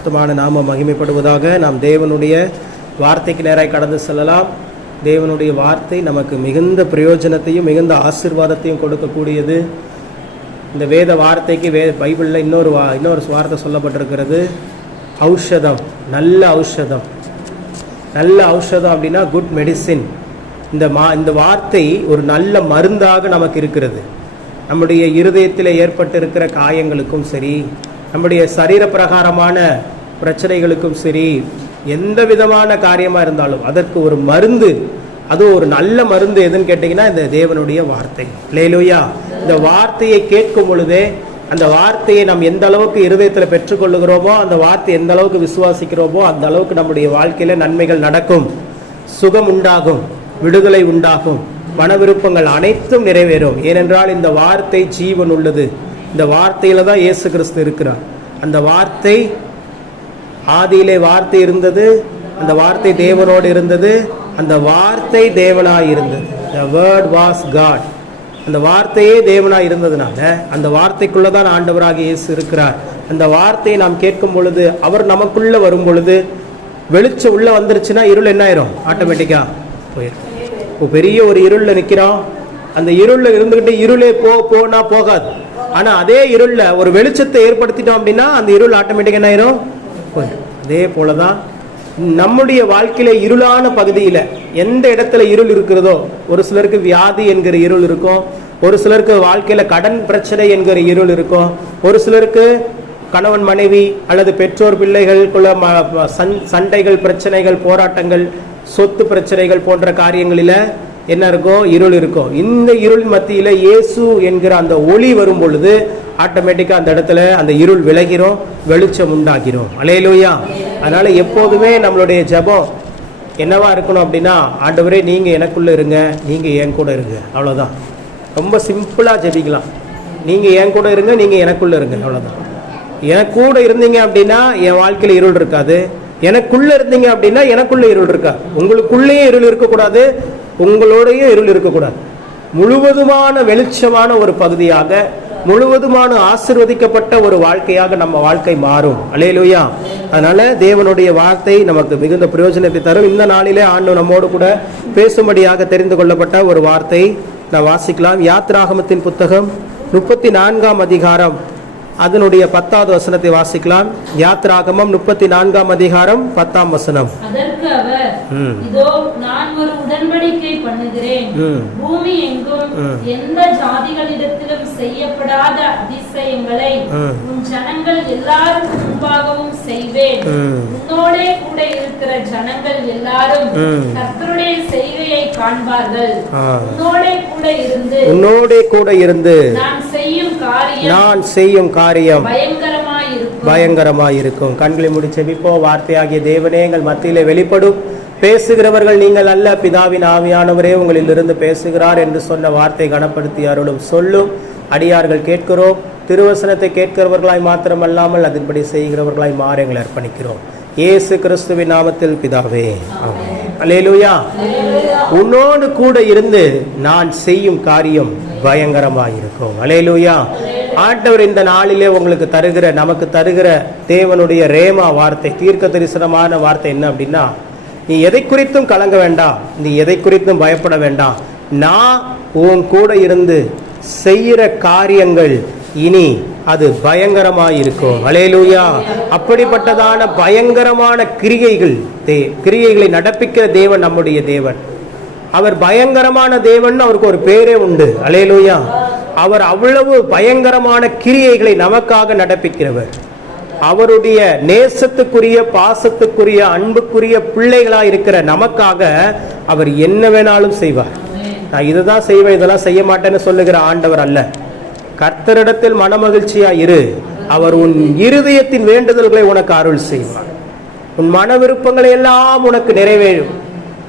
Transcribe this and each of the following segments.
பரிசுத்தமான நாமம் மகிமைப்படுவதாக. நாம் தேவனுடைய வார்த்தைக்கு நேராக கடந்து செல்லலாம். தேவனுடைய வார்த்தை நமக்கு மிகுந்த பிரயோஜனத்தையும் மிகுந்த ஆசீர்வாதத்தையும் கொடுக்கக்கூடியது. இந்த வேத வார்த்தைக்கு பைபிளில் இன்னொரு வார்த்தை சொல்லப்பட்டிருக்கிறது, ஔஷதம், நல்ல ஔஷதம். நல்ல ஔஷதம் அப்படின்னா குட் மெடிசின். இந்த வார்த்தை ஒரு நல்ல மருந்தாக நமக்கு இருக்கிறது. நம்முடைய இருதயத்தில் ஏற்பட்டிருக்கிற காயங்களுக்கும் சரி, நம்முடைய சரீர பிரகாரமான பிரச்சனைகளுக்கும் சரி, எந்த விதமான காரியமாக இருந்தாலும் அதற்கு ஒரு மருந்து, அது ஒரு நல்ல மருந்து எதுன்னு கேட்டிங்கன்னா இந்த தேவனுடைய வார்த்தை. அல்லேலூயா. இந்த வார்த்தையை கேட்கும் பொழுதே, அந்த வார்த்தையை நாம் எந்த அளவுக்கு இருதயத்தில் பெற்றுக்கொள்ளுகிறோமோ, அந்த வார்த்தை எந்த அளவுக்கு விசுவாசிக்கிறோமோ, அந்த அளவுக்கு நம்முடைய வாழ்க்கையில் நன்மைகள் நடக்கும், சுகம் உண்டாகும், விடுதலை உண்டாகும், மன விருப்பங்கள் அனைத்தும் நிறைவேறும். ஏனென்றால் இந்த வார்த்தை ஜீவன் உள்ளது. இந்த வார்த்தையில தான் இயேசு கிறிஸ்து இருக்கிறார். அந்த வார்த்தை, ஆதியிலே வார்த்தை இருந்தது, அந்த வார்த்தை தேவனோடு இருந்தது, அந்த வார்த்தை தேவனாய் இருந்தது. The word was God. அந்த வார்த்தையே தேவனாய் இருந்ததுனால அந்த வார்த்தைக்குள்ளதான் ஆண்டவராக இயேசு இருக்கிறார். அந்த வார்த்தையை நாம் கேட்கும் பொழுது, அவர் நமக்குள்ள வரும் பொழுது, வெளிச்சம் உள்ள வந்துருச்சுன்னா இருள் என்ன ஆயிரும்? ஆட்டோமேட்டிக்கா போயிடும். இப்போ பெரிய ஒரு இருளில் நிற்கிறோம். அந்த இருளில் இருந்துக்கிட்டு இருளே போனா போகாது. ஆனால் அதே இருளில் ஒரு வெளிச்சத்தை ஏற்படுத்திட்டோம் அப்படின்னா அந்த இருள் ஆட்டோமேட்டிக்காக என்ன ஆயிரும்? போயிடும். அதே போல தான் நம்முடைய வாழ்க்கையில இருளான பகுதியில் எந்த இடத்துல இருள் இருக்கிறதோ, ஒரு சிலருக்கு வியாதி என்கிற இருள் இருக்கும், ஒரு சிலருக்கு வாழ்க்கையில் கடன் பிரச்சனை என்கிற இருள் இருக்கும், ஒரு சிலருக்கு கணவன் மனைவி அல்லது பெற்றோர் பிள்ளைகளுக்குள்ள சண்டைகள், பிரச்சனைகள், போராட்டங்கள், சொத்து பிரச்சனைகள் போன்ற காரியங்களில் என்ன இருக்கும்? இருள் இருக்கும். இந்த இருள் மத்தியில் இயேசு என்கிற அந்த ஒளி வரும் பொழுது ஆட்டோமேட்டிக்காக அந்த இடத்துல அந்த இருள் விலகிறோம், வெளிச்சம் உண்டாகிறோம். அல்லேலூயா. அதனால எப்போதுமே நம்மளுடைய ஜெபம் என்னவா இருக்கணும் அப்படின்னா, ஆண்டவரே நீங்க எனக்குள்ள இருங்க, நீங்க என் கூட இருங்க. அவ்வளோதான். ரொம்ப சிம்பிளா ஜெபிக்கலாம். நீங்க என் கூட இருங்க, நீங்க எனக்குள்ள இருங்க. அவ்வளோதான். எனக்கு கூட இருந்தீங்க அப்படின்னா என் வாழ்க்கையில் இருள் இருக்காது. எனக்குள்ள இருந்தீங்க அப்படின்னா எனக்குள்ள இருள் இருக்கா. உங்களுக்குள்ளேயே இருள் இருக்கக்கூடாது, உங்களோடைய இருள் இருக்கக்கூடாது. முழுவதுமான வெளிச்சமான ஒரு பகுதியாக, முழுவதுமான ஆசீர்வதிக்கப்பட்ட ஒரு வாழ்க்கையாக நம்ம வாழ்க்கை மாறும். அல்லேலூயா. அதனால தேவனுடைய வார்த்தை நமக்கு மிகுந்த பிரயோஜனத்தை தரும். இந்த நாளிலே ஆண்டவர் நம்மோடு கூட பேசும்படியாக தெரிந்து கொள்ளப்பட்ட ஒரு வார்த்தை நான் வாசிக்கலாம். யாத்ராகமத்தின் புத்தகம் 34ஆம் அதிகாரம் அதனுடைய 10வது வசனத்தை வாசிக்கலாம். யாத்ராகமம் 34ஆம் அதிகாரம் 10ஆம் வசனம். அதற்கு அவர், இதோ நான் ஒரு உடன்படிக்கை பண்ணுகிறேன், பூமி எங்கும் எந்த ஜாதிகளிடத்திலும் செய்யப்படாத அதிசயங்களை உன் ஜனங்கள் எல்லாரும் முன்பாகவும் செய்வேன். உன்னோடே கூட இருக்கிற ஜனங்கள் எல்லாரும் கர்த்தருடைய செய்கையை காண்பார்கள். உன்னோடே கூட இருந்து நான் செய்யும் காரியம் பயங்கரமாயிருக்கும். கண்களை மூடி செபிப்போம். வார்த்தையாகிய தேவனே எங்கள் மத்தியிலே வெளிப்படும். பேசுகிறவர்கள் நீங்கள் அல்ல, பிதாவின் ஆவியானவரே உங்களிலிருந்து பேசுகிறார் என்று சொன்ன வார்த்தை கனப்படுத்தி அருளும். சொல்லும் அடியார்கள் கேட்கிறோம். திருவசனத்தை கேட்கிறவர்களாய் மாத்திரமல்லாமல் அதன்படி செய்கிறவர்களாய் மாற எங்களை அர்ப்பணிக்கிறோம். இயேசு கிறிஸ்துவின் நாமத்தில் பிதாவே, ஆமென். அல்லேலூயா. உன்னோடு கூட இருந்து நான் செய்யும் காரியம் பயங்கரமாயிருக்கும். அல்லேலூயா. ஆண்டவர் இந்த நாளிலே உங்களுக்கு நமக்கு தருகிற தேவனுடைய ரேமா வார்த்தை, தீர்க்க தரிசனமான வார்த்தை என்ன அப்படின்னா, நீ எதை குறித்தும் கலங்க வேண்டாம், நீ எதை குறித்தும் பயப்பட வேண்டாம். நான் உன் கூட இருந்து செய்கிற காரியங்கள் இனி அது பயங்கரமாயிருக்கும். அல்லேலூயா. அப்படிப்பட்டதான பயங்கரமான கிரியைகளை நடப்பிக்கிற தேவன் நம்முடைய தேவன். அவர் பயங்கரமான தேவன், அவருக்கு ஒரு பேரே உண்டு. அல்லேலூயா. அவர் அவ்வளவு பயங்கரமான கிரியைகளை நமக்காக நடப்பிக்கிறவர். அவருடைய நேசத்துக்குரிய, பாசத்துக்குரிய, அன்புக்குரிய பிள்ளைகளா இருக்கிற நமக்காக அவர் என்ன வேணாலும் செய்வார். நான் இதுதான் செய்வேன், இதெல்லாம் செய்ய மாட்டேன்னு சொல்லுகிற ஆண்டவர் அல்ல. கர்த்தரிடத்தில் மனமகிழ்ச்சியா இரு, அவர் உன் இருதயத்தின் வேண்டுதல்களை உனக்கு அருள் செய்வார். உன் மன விருப்பங்களை எல்லாம் உனக்கு நிறைவேறும்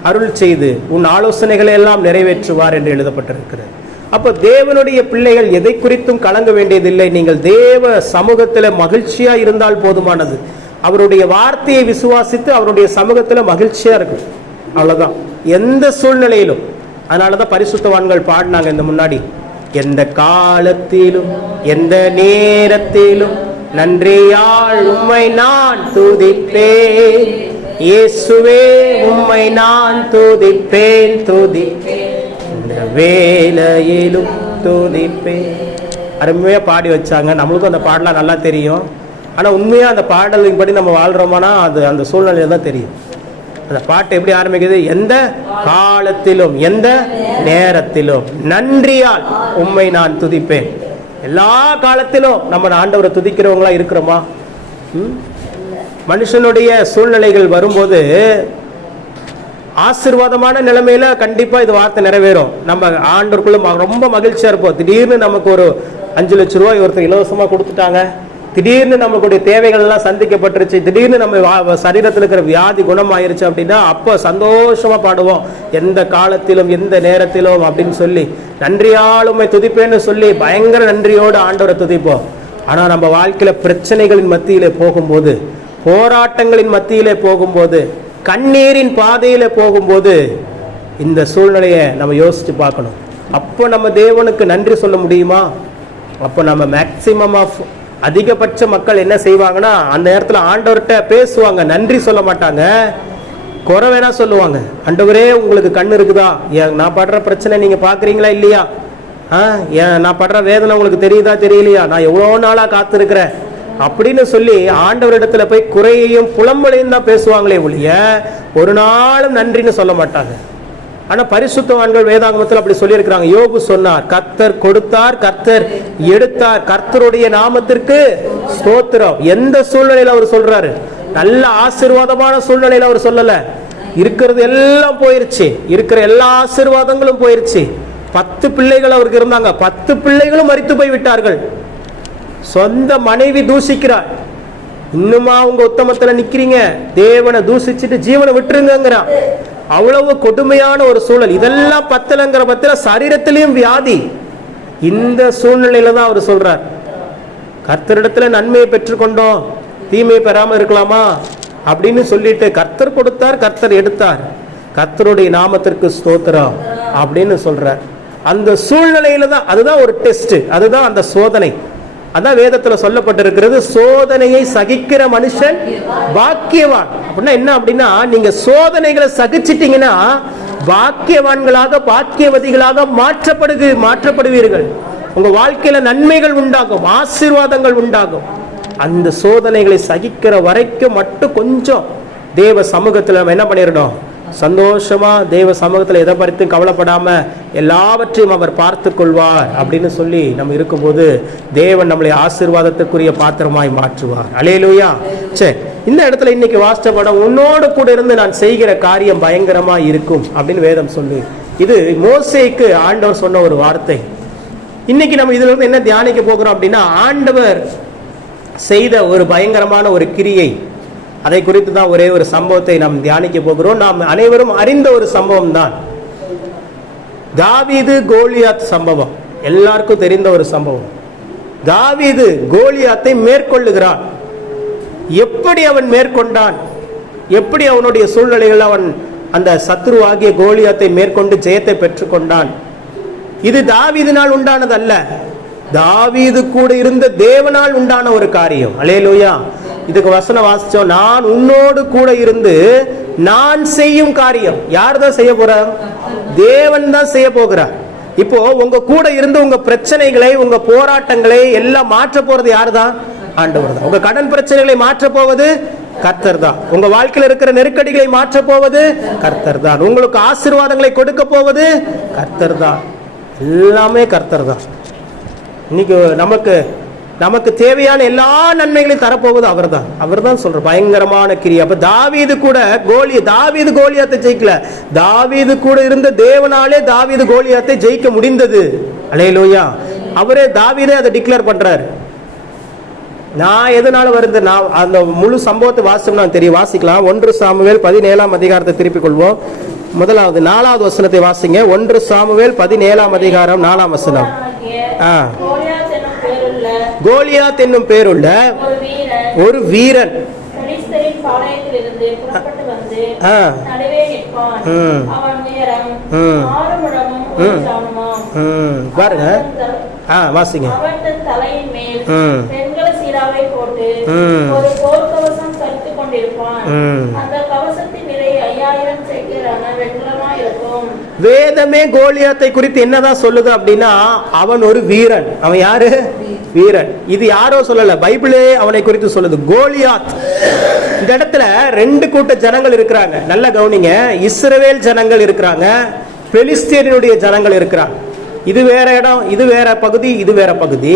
அருள் செய்து உன் ஆலோசனைகளை எல்லாம் நிறைவேற்றுவார் என்று எழுதப்பட்டிருக்கிறது. அப்போ தேவனுடைய பிள்ளைகள் எதை குறித்தும் கலங்க வேண்டியதில்லை. நீங்கள் தேவ சமூகத்தில் மகிழ்ச்சியா இருந்தால் போதுமானது. அவருடைய வார்த்தையை விசுவாசித்து அவருடைய சமூகத்தில் மகிழ்ச்சியா இருக்கும். அவ்வளவுதான், எந்த சூழ்நிலையிலும். அதனாலதான் பரிசுத்தவான்கள் பாடினாங்க இந்த முன்னாடி, எந்த காலத்திலும் எந்த நேரத்திலும் நன்றியால் உம்மை நான் துதிப்பேன். இயேசுவே உம்மை நான் துதிப்பேன், இந்த வேளையிலும் துதிப்பேன். அருமையா பாடி வச்சாங்க. நம்மளுக்கும் அந்த பாடலாம் நல்லா தெரியும். ஆனா உண்மையா அந்த பாடலின் படி நம்ம வாழ்றோம்னா அது அந்த சூழ்நிலையில தான் தெரியும். அந்த பாட்டு எப்படி ஆரம்பிக்குது? எந்த காலத்திலும் எந்த நேரத்திலும் நன்றியால் உம்மை நான் துதிப்பேன். எல்லா காலத்திலும் நம்ம ஆண்டவரை துதிக்கிறவங்களா இருக்கிறோமா? மனுஷனுடைய சூழ்நிலைகள் வரும்போது ஆசீர்வாதமான நிலைமையில கண்டிப்பா இது வார்த்தை நிறைவேறும். நம்ம ஆண்டவருக்குள்ள ரொம்ப மகிழ்ச்சியா இருப்போம். திடீர்னு நமக்கு ஒரு 5 லட்சம் ரூபாய் ஒருத்தர் இலவசமா கொடுத்துட்டாங்க. திடீர்னு நம்மளுடைய தேவைகள் எல்லாம் சந்திக்கப்பட்டுருச்சு. திடீர்னு நம்ம சரீரத்தில் இருக்கிற வியாதி குணமாயிருச்சு அப்படின்னா அப்போ சந்தோஷமா பாடுவோம். எந்த காலத்திலும் எந்த நேரத்திலும் அப்படின்னு சொல்லி நன்றியாலுமை துதிப்பேன்னு சொல்லி பயங்கர நன்றியோடு ஆண்டவரை துதிப்போம். ஆனா நம்ம வாழ்க்கையில பிரச்சனைகளின் மத்தியிலே போகும்போது, போராட்டங்களின் மத்தியிலே போகும்போது, கண்ணீரின் பாதையில போகும்போது இந்த சூழ்நிலையை நம்ம யோசிச்சு பார்க்கணும். அப்போ நம்ம தேவனுக்கு நன்றி சொல்ல முடியுமா? அப்போ நம்ம மேக்சிமம் ஆஃப் அதிகபட்ச மக்கள் என்ன செய்வாங்கன்னா அந்த நேரத்தில் ஆண்டவர்கிட்ட பேசுவாங்க, நன்றி சொல்ல மாட்டாங்க. குறை வேணா சொல்லுவாங்க. ஆண்டவரே உங்களுக்கு கண்ணு இருக்குதா? நான் படுற பிரச்சனை நீங்க பாக்குறீங்களா இல்லையா? நான் படுற வேதனை உங்களுக்கு தெரியுதா தெரியலையா? நான் எவ்வளோ நாளா காத்திருக்கிறேன் அப்படின்னு சொல்லி ஆண்டவரிடத்துல போய் குறையையும் புலம்பலையும் தான் பேசுவாங்களே ஒழிய ஒரு நாளும் நன்றின்னு சொல்ல மாட்டாங்க. ஆனா பரிசுத்தவான்கள் வேதாகமத்தில் அப்படி சொல்லி இருக்கிறாங்க. யோபு சொன்னார், கர்த்தர் கொடுத்தார், கர்த்தர் எடுத்தார், கர்த்தருடைய நாமத்திற்கு ஸ்தோத்திரம். எந்த சூழ்நிலையில அவர் சொல்றாரு? நல்ல ஆசீர்வாதமான சூழ்நிலையில அவர் சொல்லல. இருக்கிறது எல்லாம் போயிருச்சு, இருக்கிற எல்லா ஆசீர்வாதங்களும் போயிருச்சு. 10 பிள்ளைகள் அவருக்கு இருந்தாங்க, 10 பிள்ளைகளும் மரித்து போய் விட்டார்கள். சொந்த மனைவி தூசிக்கிறார். இன்னுமா உங்க உத்தமத்துல நிக்கிறீங்க? தேவனை தூசிச்சுட்டு ஜீவனை விட்டுருங்கிறான். அவ்வளவு கொடுமையான ஒரு சூழல். இதெல்லாம் பத்தலங்கிற பத்தில சரீரத்திலையும் வியாதி. இந்த சூழ்நிலையில தான் அவர் சொல்றார், கர்த்தரிடத்துல நன்மையை பெற்றுக்கொண்டோம், தீமையை பெறாம இருக்கலாமா அப்படின்னு சொல்லிட்டு கர்த்தர் கொடுத்தார், கர்த்தர் எடுத்தார், கர்த்தருடைய நாமத்திற்கு ஸ்தோத்திரம் அப்படின்னு சொல்றார். அந்த சூழ்நிலையில தான், அதுதான் ஒரு டெஸ்ட், அதுதான் அந்த சோதனை. அதான் வேதத்துல சொல்லப்பட்டிருக்கிறது, சோதனையை சகிக்கிற மனுஷன் பாக்கியவான். அப்படின்னா என்ன அப்படின்னா, நீங்க சோதனைகளை சகிச்சிட்டீங்கன்னா பாக்கியவான்களாக பாக்கியவதிகளாக மாற்றப்படுவீர்கள். உங்க வாழ்க்கையில நன்மைகள் உண்டாகும், ஆசீர்வாதங்கள் உண்டாகும். அந்த சோதனைகளை சகிக்கிற வரைக்கும் மட்டும் கொஞ்சம் தேவ சமூகத்துல நம்ம என்ன பண்ணிடணும்? சந்தோஷமா தேவ சமூகத்தில் எதை பற்றியும் கவலைப்படாம எல்லாவற்றையும் அவர் பார்த்து கொள்வார் அப்படின்னு சொல்லி நம்ம இருக்கும்போது தேவன் நம்மளை ஆசீர்வாதத்துக்குரிய பாத்திரமாய் மாற்றுவார். அல்லேலூயா. சரி, இந்த இடத்துல இன்னைக்கு வாசித்த படம், உன்னோடு கூட இருந்து நான் செய்கிற காரியம் பயங்கரமா இருக்கும் அப்படின்னு வேதம் சொல்லு. இது மோசேக்கு ஆண்டவர் சொன்ன ஒரு வார்த்தை. இன்னைக்கு நம்ம இதுல இருந்து என்ன தியானிக்க போகிறோம் அப்படின்னா, ஆண்டவர் செய்த ஒரு பயங்கரமான ஒரு கிரியை, அதை குறித்து தான் ஒரே ஒரு சம்பவத்தை நாம் தியானிக்க போகிறோம். நாம் அனைவரும் அறிந்த ஒரு சம்பவம் தான் தாவீது கோலியாத் சம்பவம். எல்லாருக்கும் தெரிந்த ஒரு சம்பவம். தாவீது கோலியாத்தை மேற்கொள்ளுகிறான். எப்படி அவன் மேற்கொண்டான், எப்படி அவனுடைய சூழ்நிலைகள் அவன் அந்த சத்ருவாகிய கோலியாத்தை மேற்கொண்டு ஜெயத்தை பெற்றுக்கொண்டான், இது தாவீதினால் உண்டானது அல்ல, தாவீது கூட இருந்த தேவனால் உண்டான ஒரு காரியம். அல்லேலூயா. இதுக்கு வசனம் வாசிச்சோம், நான் உன்னோடு கூட இருந்து நான் செய்யும் காரியம். யார் தான் செய்ய போறார்? தேவன் தான் செய்ய போகிறார். இப்போ உங்க கூட இருந்து உங்க பிரச்சனைகளை, உங்க போராட்டங்களை எல்லாம் மாற்ற போறது யாரு தான்? ஆண்டவர் தான். உங்க கடன் பிரச்சனைகளை மாற்ற போவது கர்த்தர் தான். உங்க வாழ்க்கையில் இருக்கிற நெருக்கடிகளை மாற்ற போவது கர்த்தர் தான். உங்களுக்கு ஆசீர்வாதங்களை கொடுக்க போவது கர்த்தர் தான். எல்லாமே கர்த்தர் தான். இன்னைக்கு நமக்கு தேவையான எல்லா நன்மைகளையும் தரப்போவது அவர்தான். அவர்தான் சொல்ற பயங்கரமான கிரியை. அப்ப தாவீது கூட தாவீது கோலியாத்தை ஜெயிக்கல, தாவீது கூட இருந்த தேவனாலே தாவீது கோலியாத்தை ஜெயிக்க முடிந்தது. அல்லேலூயா. அவரே தாவீதே அதை டிக்ளேர் பண்றாரு. நான் எதனால வருது, நான் அந்த முழு சம்பவத்தை வாசிச்சோம்னா தெரியும். வாசிக்கலாம். 1 சாமுவேல் 17ஆம் அதிகாரத்தை திருப்பிக் கொள்வோம். முதலாவது 4வது வசனத்தை வாசிங்க. 1 சாமுவேல் 17ஆம் அதிகாரம் 4ஆம் வசனம். கோலியாத் என்னும் பேருள்ள ஒரு வீரன் பாருங்க, வாசிங்க. ஈராவை போட்டு ஒரு போர்க்கவசம் தரித்துக் கொண்டிருப்பான். அந்த கவசத்தின் நிலை 5000 சேக்கலான வெண்கலமா இருக்கும். வேதமே கோலியாத்தை குறித்து என்னதான் சொல்லுது அப்படின்னா, அவன் ஒரு வீரன். அவன் யாரு? வீரன். இது யாரோ சொல்லல, பைபிளே அவனை குறித்து சொல்லுது. கோலியாத். இந்த இடத்துல ரெண்டு கூட்ட ஜனங்கள் இருக்கிறாங்க, நல்ல கவனிங்க. இஸ்ரவேல் ஜனங்கள் இருக்கிறாங்க, பெலிஸ்தியனுடைய ஜனங்கள் இருக்கிறாங்க. இது வேற இடம், இது வேற பகுதி, இது வேற பகுதி.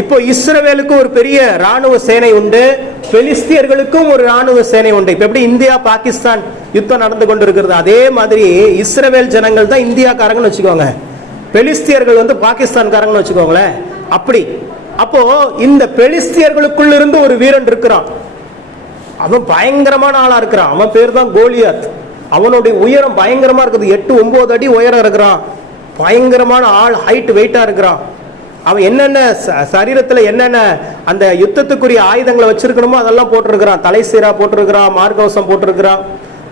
இப்போ இஸ்ரவேலுக்கு ஒரு பெரிய ராணுவ சேனை உண்டு, பெலிஸ்தியர்களுக்கும் ஒரு ராணுவ சேனை உண்டு. இப்ப எப்படி இந்தியா பாகிஸ்தான் யுத்தம் நடந்து கொண்டு இருக்கிறது, அதே மாதிரி இஸ்ரவேல் ஜனங்கள் தான் இந்தியாக்காரங்கன்னு வச்சுக்கோங்க, பெலிஸ்தியர்கள் வந்து பாகிஸ்தான்காரங்கன்னு வச்சுக்கோங்களேன். அப்படி அப்போ இந்த பெலிஸ்தியர்களுக்குள்ள இருந்து ஒரு வீரன் இருக்கிறான். அவன் பயங்கரமான ஆளா இருக்கிறான். அவன் பேர் தான் கோலியாத். அவனுடைய உயரம் பயங்கரமா இருக்குது, 8-9 அடி உயரம் இருக்கிறான். பயங்கரமான ஆள், ஹைட் வெயிட்டா இருக்கிறான். அவன் என்னென்ன சரீரத்துல என்னென்ன அந்த யுத்தத்துக்குரிய ஆயுதங்களை வச்சிருக்கணுமோ அதெல்லாம் போட்டிருக்கிறான். தலை சீரா போட்டிருக்கிறான், மார்க்கவசம் போட்டிருக்கிறான்.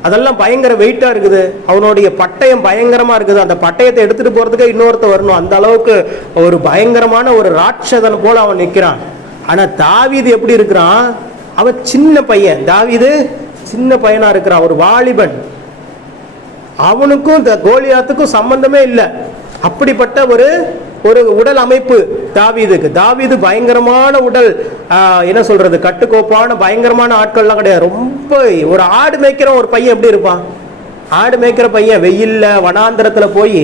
அதெல்லாம் பயங்கர வெயிட்டா இருக்குது. அவனுடைய பட்டயம் பயங்கரமா இருக்குது. அந்த பட்டயத்தை எடுத்துட்டு போறதுக்கு இன்னொருத்த வரணும். அந்த அளவுக்கு ஒரு பயங்கரமான ஒரு ராட்சதன் போல அவன் நிற்கிறான். ஆனா தாவீது எப்படி இருக்கிறான்? அவன் சின்ன பையன். தாவீது சின்ன பையனா இருக்கிறான், ஒரு வாலிபன். அவனுக்கும் இந்த கோலியாத்துக்கும் சம்பந்தமே இல்லை. அப்படிப்பட்ட ஒரு ஒரு உடல் அமைப்பு தாவீதுக்கு. தாவீது பயங்கரமான உடல், என்ன சொல்றது, கட்டுக்கோப்பான பயங்கரமான ஆட்கள்லாம் கிடையாது. ரொம்ப ஒரு ஆடு மேய்க்கிற ஒரு பையன் எப்படி இருப்பான்? ஆடு மேய்க்கிற பையன் வெயில்ல வனாந்திரத்துல போய்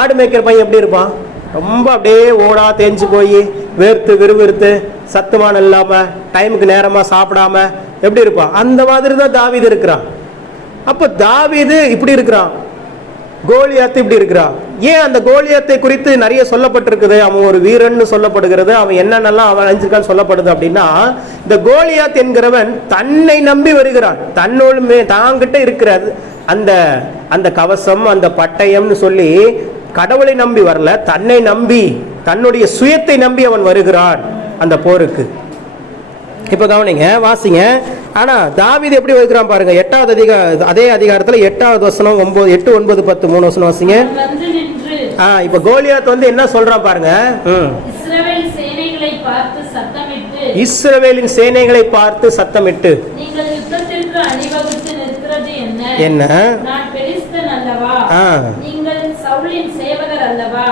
ஆடு மேய்க்கிற பையன் எப்படி இருப்பான்? ரொம்ப அப்படியே ஓடா தேஞ்சு போய் வேர்த்து விறுவிறுத்து சத்துமானம் இல்லாம டைமுக்கு நேரமா சாப்பிடாம எப்படி இருப்பான்? அந்த மாதிரி தான் தாவீது இருக்கிறான். அப்ப தாவீது இப்படி இருக்கிறான், கோலியாத்து இப்படி இருக்கிறான். ஏன் அந்த கோலியாத்தை குறித்து நிறைய சொல்லப்பட்டிருக்குது? அவன் ஒரு வீரன் சொல்லப்படுகிறது, அவன் என்னென்னலாம் அவன் அழிஞ்சிருக்கான்னு சொல்லப்படுது அப்படின்னா, இந்த கோலியாத் என்கிறவன் தன்னை நம்பி வருகிறான். தன்னோடு தாங்கிட்ட இருக்கிறது அந்த அந்த கவசம், அந்த பட்டயம்னு சொல்லி கடவுளை நம்பி வரல, தன்னை நம்பி தன்னுடைய சுயத்தை நம்பி அவன் வருகிறான் அந்த போருக்கு. இப்ப கவனிங்க, வாசிங்க. ஆனா தாவீது எப்படி வருகிறான் பாருங்க. 8வது அதே அதிகாரத்துல 8வது வசனம் 9, 8, 9, 10 3 வசனம் வாசிங்க. இப்ப கோலியாத் வந்து என்ன சொல்றான் பாருங்க. இஸ்ரவேலின் சேனைகளை பார்த்து சத்தமிட்டு, இஸ்ரவேலின் சேனைகளை பார்த்து சத்தமிட்டு, நீங்கள் யுத்தத்திற்கு அணிவகுத்து நிற்கிறது என்ன? நான் பெலிஸ்தன் அல்லவா? நீங்கள் சவுலின் சேவகர் அல்லவா?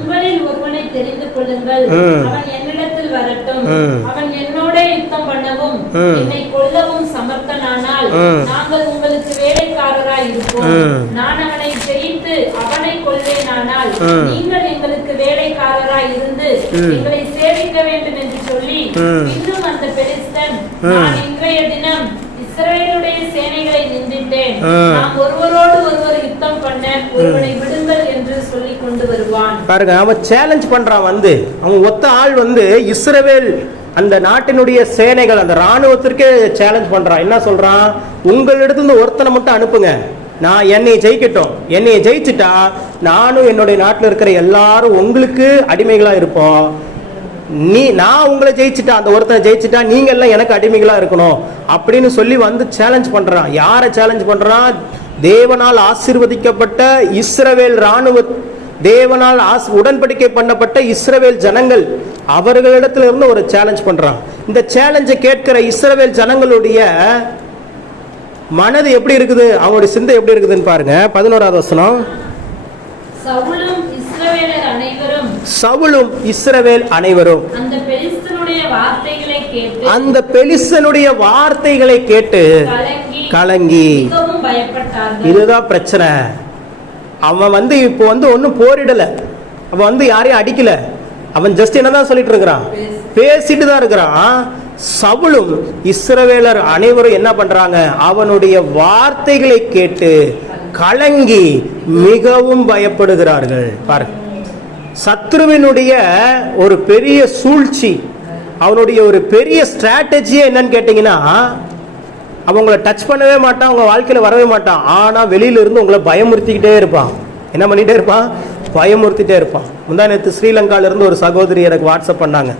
உங்களில் ஒருவனை தெரிந்து கொள்ளுங்கள், அவன் என்னிடத்தில் வரட்டும். அவன் என்னோட யுத்தம் பண்ணவும் என்னை கொல்லவும் சமர்த்தனானால் நாங்கள் உங்களுக்கு வேலைக்காரராய் இருப்போம். நான் அவனை ஜெயித்து அவனை கொல்வேனானால் நீங்கள் எங்களுக்கு வேலைக்காரராய் இருந்து எங்களை சேவிக்க வேண்டும் என்று சொல்லி, இன்னும் அந்த பெலிஸ்தன், நான் இன்றைய தினம் இஸ்ரவேலுடைய சேனைகளை நிந்தித்தேன், நாம் ஒருவரோடு ஒருவர் யுத்தம் பண்ண ஒருவனை விடுங்கள் என்று சொல்லி கொண்டு வருவான். பாருங்க, அவன் சேலஞ்ச் பண்றான். வந்து அவன் ஒத்த ஆள் வந்து இஸ்ரவேல் அந்த நாட்டினுடைய சேனைகள், அந்த ராணுவத்திற்கே சேலஞ்ச் பண்றான். என்ன சொல்றான்? உங்களிடத்துல ஒருத்தனை மட்டும் அனுப்புங்க, நான் என்னை ஜெயிக்கட்டும். என்னை ஜெயிச்சுட்டா நானும் என்னுடைய நாட்டில் இருக்கிற எல்லாரும் உங்களுக்கு அடிமைகளா இருப்போம். நான் உங்களை ஜெயிச்சுட்டா, அந்த ஒருத்தனை ஜெயிச்சுட்டா நீங்க எல்லாம் எனக்கு அடிமைகளா இருக்கணும் அப்படின்னு சொல்லி வந்து சேலஞ்ச் பண்றான். யாரை சேலஞ்ச் பண்றான்? தேவனால் ஆசீர்வதிக்கப்பட்ட இஸ்ரவேல் ராணுவ, தேவனால் உடன்படிக்கை பண்ணப்பட்ட இஸ்ரவேல் ஜனங்கள், அவர்களிடத்துல இருந்து ஒரு சேலஞ்ச் பண்றான். இந்த சேலஞ்சை கேட்கிற இஸ்ரவேல் ஜனங்களுடைய மனது எப்படி இருக்குது, அவங்களுடைய சிந்தை எப்படி இருக்குதுன்னு பாருங்க. 11வது வசனம். சவுலும் இஸ்ரவேல் அனைவரும் அந்த பெலிஸ்தனுடைய வார்த்தைகளை கேட்டு கலங்கி, இதுதான் பிரச்சனை. அவன் வந்து இப்போ வந்து ஒன்னும் போரிடல, அவன் வந்து யாரையும் அடிக்கல, அவன் ஜஸ்ட் என்னதான் சொல்லிட்டு இருக்கிறான், பேசிட்டு தான் இருக்கிறான். சவுலும் இஸ்ரவேலர் அனைவரும் என்ன பண்றாங்க? அவனுடைய வார்த்தைகளை கேட்டு கலங்கி மிகவும் பயப்படுகிறார்கள். பாருங்க, சத்ருவினுடைய ஒரு பெரிய சூழ்ச்சி, அவனுடைய ஒரு பெரிய ஸ்ட்ராட்டஜியே என்னன்னு கேட்டீங்கன்னா, அவங்கள டச் பண்ணவே மாட்டான், அவங்க வாழ்க்கையில வரவே மாட்டான். ஆனா வெளியில இருந்து உங்களை பயமுறுத்திக்கிட்டே இருப்பான். என்ன பண்ணிட்டே இருப்பான்? பயமுறுத்திட்டே இருப்பான். முந்தா நேற்று ஸ்ரீலங்கால இருந்து ஒரு சகோதரி எனக்கு வாட்ஸ்அப் பண்ணாங்க.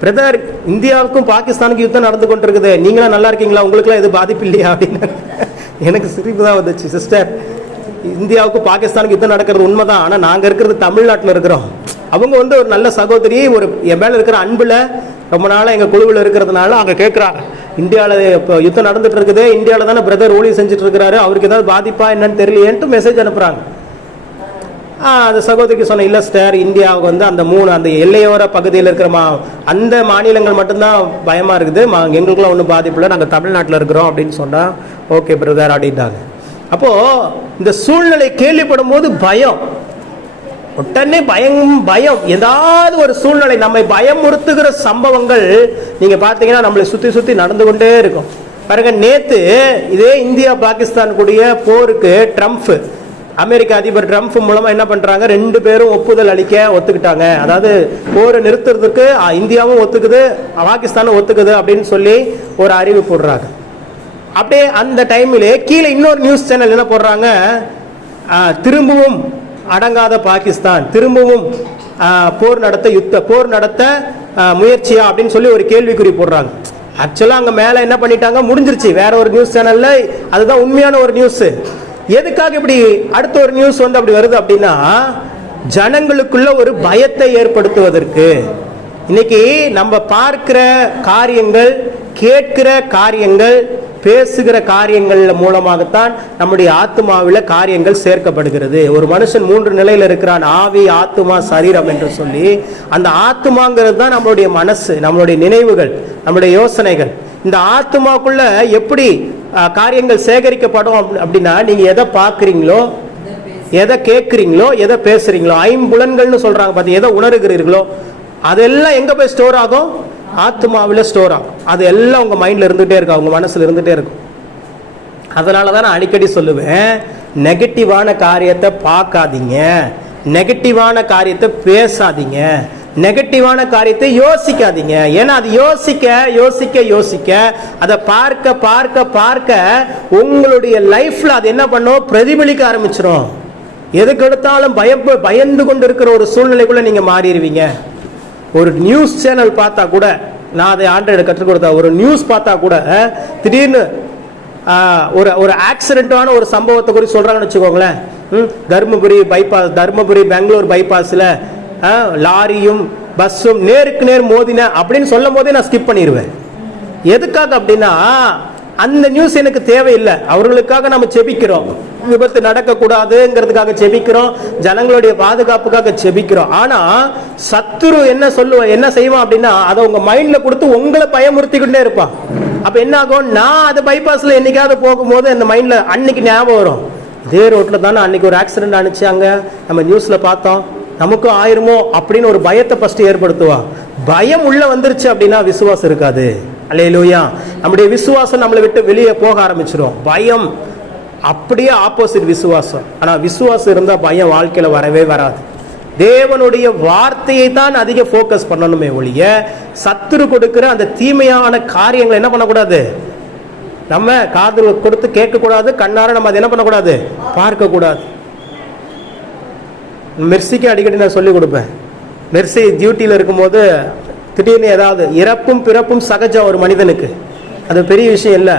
பிரதர், இந்தியாவுக்கும் பாகிஸ்தானுக்கும் யுத்தம் நடந்து கொண்டிருக்குது, நீங்களாம் நல்லா இருக்கீங்களா, உங்களுக்குலாம் எது பாதிப்பு இல்லையா அப்படின்னு. எனக்கு சிரிப்பு தான் வந்துச்சு. சிஸ்டர், இந்தியாவுக்கும் பாகிஸ்தானுக்கு யுத்தம் நடக்கிறது உண்மைதான், ஆனா நாங்க இருக்கிறது தமிழ்நாட்டில் இருக்கிறோம். அவங்க வந்து ஒரு நல்ல சகோதரி, ஒரு என் மேல இருக்கிற அன்புல ரொம்ப நாளாக எங்கள் குழுவில் இருக்கிறதுனால அங்கே கேட்குறாங்க, இந்தியாவில் இப்போ யுத்தம் நடந்துட்டு இருக்குது, இந்தியாவில் தானே பிரதர் ஊழியம் செஞ்சுட்டு இருக்கிறாரு, அவருக்கு ஏதாவது பாதிப்பா என்னன்னு தெரியலையேன்ட்டு மெசேஜ் அனுப்புகிறாங்க. அந்த சகோதரிக்கு சொன்ன, இல்லை சிஸ்டர், இந்தியாவுக்கு வந்து அந்த எல்லையோர பகுதியில் இருக்கிற அந்த மாநிலங்கள் மட்டும்தான் பயமாக இருக்குது, எங்களுக்குலாம் ஒன்றும் பாதிப்பு இல்லை, நாங்கள் தமிழ்நாட்டில் இருக்கிறோம் அப்படின்னு சொன்னால் ஓகே பிரதர் அப்படின்ட்டாங்க. அப்போது இந்த சூழ்நிலை கேள்விப்படும் போது பயம், உடனே பயம் ஏதாவது ஒரு சூழ்நிலை நம்மை பயமுறுத்துகிற சம்பவங்கள் நீங்கள் பார்த்தீங்கன்னா நம்மளை சுற்றி நடந்து கொண்டே இருக்கும். பாருங்க, நேற்று இதே இந்தியா பாகிஸ்தான் கூடிய போருக்கு ட்ரம்ப், அமெரிக்க அதிபர் ட்ரம்ப் மூலமா என்ன பண்றாங்க, 2 பேரும் ஒப்புதல் அளிக்க ஒத்துக்கிட்டாங்க. அதாவது போரை நிறுத்துறதுக்கு இந்தியாவும் ஒத்துக்குது, பாகிஸ்தானும் ஒத்துக்குது அப்படின்னு சொல்லி ஒரு அறிவு போடுறாங்க. அப்படியே அந்த டைமிலே கீழே இன்னொரு நியூஸ் சேனல் என்ன போடுறாங்க, திரும்பவும் அடங்காத பாகிஸ்தான், திரும்பவும் போர் நடத்த முயற்சியா அப்படின்னு சொல்லி ஒரு கேள்விக்குறி போடுறாங்க. ஆக்சுவலா அங்க மேல என்ன பண்ணிட்டாங்க, முடிஞ்சிருச்சு. வேற ஒரு நியூஸ் சேனல்ல அதுதான் உண்மையான ஒரு நியூஸ். எதுக்காக இப்படி அடுத்த ஒரு நியூஸ் வந்து அப்படி வருது அப்படின்னா, ஜனங்களுக்குள்ள ஒரு பயத்தை ஏற்படுத்துவதற்கு. இன்னைக்கு நம்ம பார்க்கிற காரியங்கள், கேட்கிற காரியங்கள், பேசுகிற காரியங்கள் மூலமாகத்தான் நம்முடைய ஆத்மாவில காரியங்கள் சேர்க்கப்படுகிறது. ஒரு மனுஷன் 3 நிலையில இருக்கிறான், ஆவி, ஆத்மா, சரீரம் என்று சொல்லி. அந்த ஆத்மாங்கிறது தான் நம்மளுடைய மனசு, நம்மளுடைய நினைவுகள், நம்மளுடைய யோசனைகள். இந்த ஆத்மாக்குள்ள எப்படி காரியங்கள் சேகரிக்கப்படும் அப்படின்னா, நீங்க எதை பார்க்குறீங்களோ, எதை கேட்குறீங்களோ, எதை பேசுறீங்களோ, 5 புலன்கள்னு சொல்றாங்க பார்த்து, எதை உணர்கிறீர்களோ அதெல்லாம் எங்க போய் ஸ்டோர் ஆகும், ஆத்மாவில் ஸ்டோர் ஆகும். அது எல்லாம் உங்க மைண்ட்ல இருந்துகிட்டே இருக்கும், உங்க மனசுல இருந்துகிட்டே இருக்கும். அதனால தான் நான் அடிக்கடி சொல்லுவேன், நெகட்டிவான காரியத்தை பார்க்காதீங்க, நெகட்டிவான காரியத்தை பேசாதீங்க, நெகட்டிவான காரியத்தை யோசிக்காதீங்க. ஏன்னா அது யோசிக்க யோசிக்க யோசிக்க, அதை பார்க்க பார்க்க பார்க்க உங்களுடைய லைஃப்ல அது என்ன பண்ணும், பிரதிபலிக்க ஆரம்பிச்சிடும். எதுக்கு எடுத்தாலும் பயந்து கொண்டு இருக்கிற ஒரு சூழ்நிலைக்குள்ள நீங்க மாறிடுவீங்க. ஒரு நியூஸ் சேனல் பார்த்தா கூட, நான் அதை ஆண்ட்ராய்டு கற்றுக் கொடுத்தா, ஒரு நியூஸ் பார்த்தா கூட திடீர்னு ஒரு ஆக்சிடென்டான ஒரு சம்பவத்தை குறித்து சொல்றாங்கன்னு வச்சுக்கோங்களேன். தர்மபுரி பெங்களூர் பைபாஸ்ல லாரியும் பஸ்ஸும் நேருக்கு நேர் மோதின அப்படின்னு சொல்லும் போதே நான் ஸ்கிப் பண்ணிடுவேன். எதுக்காக அப்படின்னா, அந்த நியூஸ் எனக்கு தேவையில்லை. அவர்களுக்காக நம்ம செபிக்கிறோம், விபத்து நடக்கக்கூடாதுங்கிறதுக்காக செபிக்கிறோம், ஜனங்களுடைய பாதுகாப்புக்காக செபிக்கிறோம். ஆனா சத்துரு என்ன செய்வான் அப்படின்னா, அதை உங்க மைண்ட்ல கொடுத்து உங்களை பயமுறுத்திக்கிட்டே இருப்பான். அப்ப என்ன ஆகும், நான் அது பைபாஸ்ல என்னைக்காவது போகும்போது அந்த மைண்ட்ல அன்னைக்கு ஞாபகம் வரும், இதே ரோட்ல தானே அன்னைக்கு ஒரு ஆக்சிடென்ட் அனுப்பிச்சாங்க, நம்ம நியூஸ்ல பார்த்தோம், நமக்கும் ஆயிருமோ அப்படின்னு ஒரு பயத்தை ஃபர்ஸ்ட் ஏற்படுத்துவா. பயம் உள்ள வந்துருச்சு அப்படின்னா விசுவாசம் இருக்காது. அல்லேலூயா. நம்முடைய விசுவாசம் நம்மளை விட்டு வெளியே போக ஆரம்பிச்சிடும். பயம் அப்படியே ஆப்போசிட் விசுவாசம். ஆனா விசுவாசம் இருந்தா பயம் வாழ்க்கையில வரவே வராது. தேவனுடைய வார்த்தையை தான் அதிக ஃபோக்கஸ் பண்ணணுமே ஒழிய, சத்துரு கொடுக்கிற அந்த தீமையான காரியங்களை என்ன பண்ணக்கூடாது, நம்ம காது கொடுத்து கேட்கக்கூடாது, கண்ணார நம்ம அதை என்ன பண்ணக்கூடாது, பார்க்கக்கூடாது. மெர்சிக்கு அடிக்கடி நான் சொல்லிக் கொடுப்பேன். மெர்சி டியூட்டியில் இருக்கும்போது திடீர்னு ஏதாவது, இறப்பும் பிறப்பும் சகஜம் ஒரு மனிதனுக்கு, அது பெரிய விஷயம் இல்லை,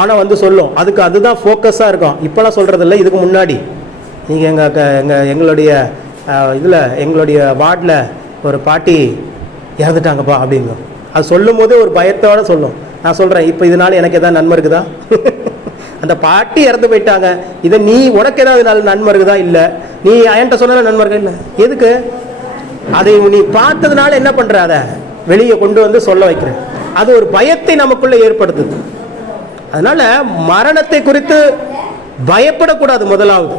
ஆனால் வந்து சொல்லும், அதுதான் ஃபோக்கஸாக இருக்கும். இப்போலாம் சொல்கிறது இல்லை, இதுக்கு முன்னாடி நீங்கள் எங்களுடைய எங்களுடைய வார்டில் ஒரு பாட்டி இறந்துட்டாங்கப்பா அப்படிங்க, அது சொல்லும் போதே ஒரு பயத்தோடு சொல்லும். நான் சொல்கிறேன், இப்போ இதனால எனக்கு எதாவது நன்மை இருக்குதா? அந்த பாட்டி இறந்து போயிட்டாங்க, இதை உனக்கு ஏதாவது நன்மை இருக்குதா? இல்லை. நீ என்கிட்ட சொன்ன நன்மை இருக்கா? இல்லை. எதுக்கு? அதை நீ பார்த்ததுனால என்ன பண்ற, அதை வெளியே கொண்டு வந்து சொல்ல வைக்கிற, அது ஒரு பயத்தை நமக்குள்ள ஏற்படுத்துது. அதனால மரணத்தை குறித்து பயப்படக்கூடாது. முதலாவது,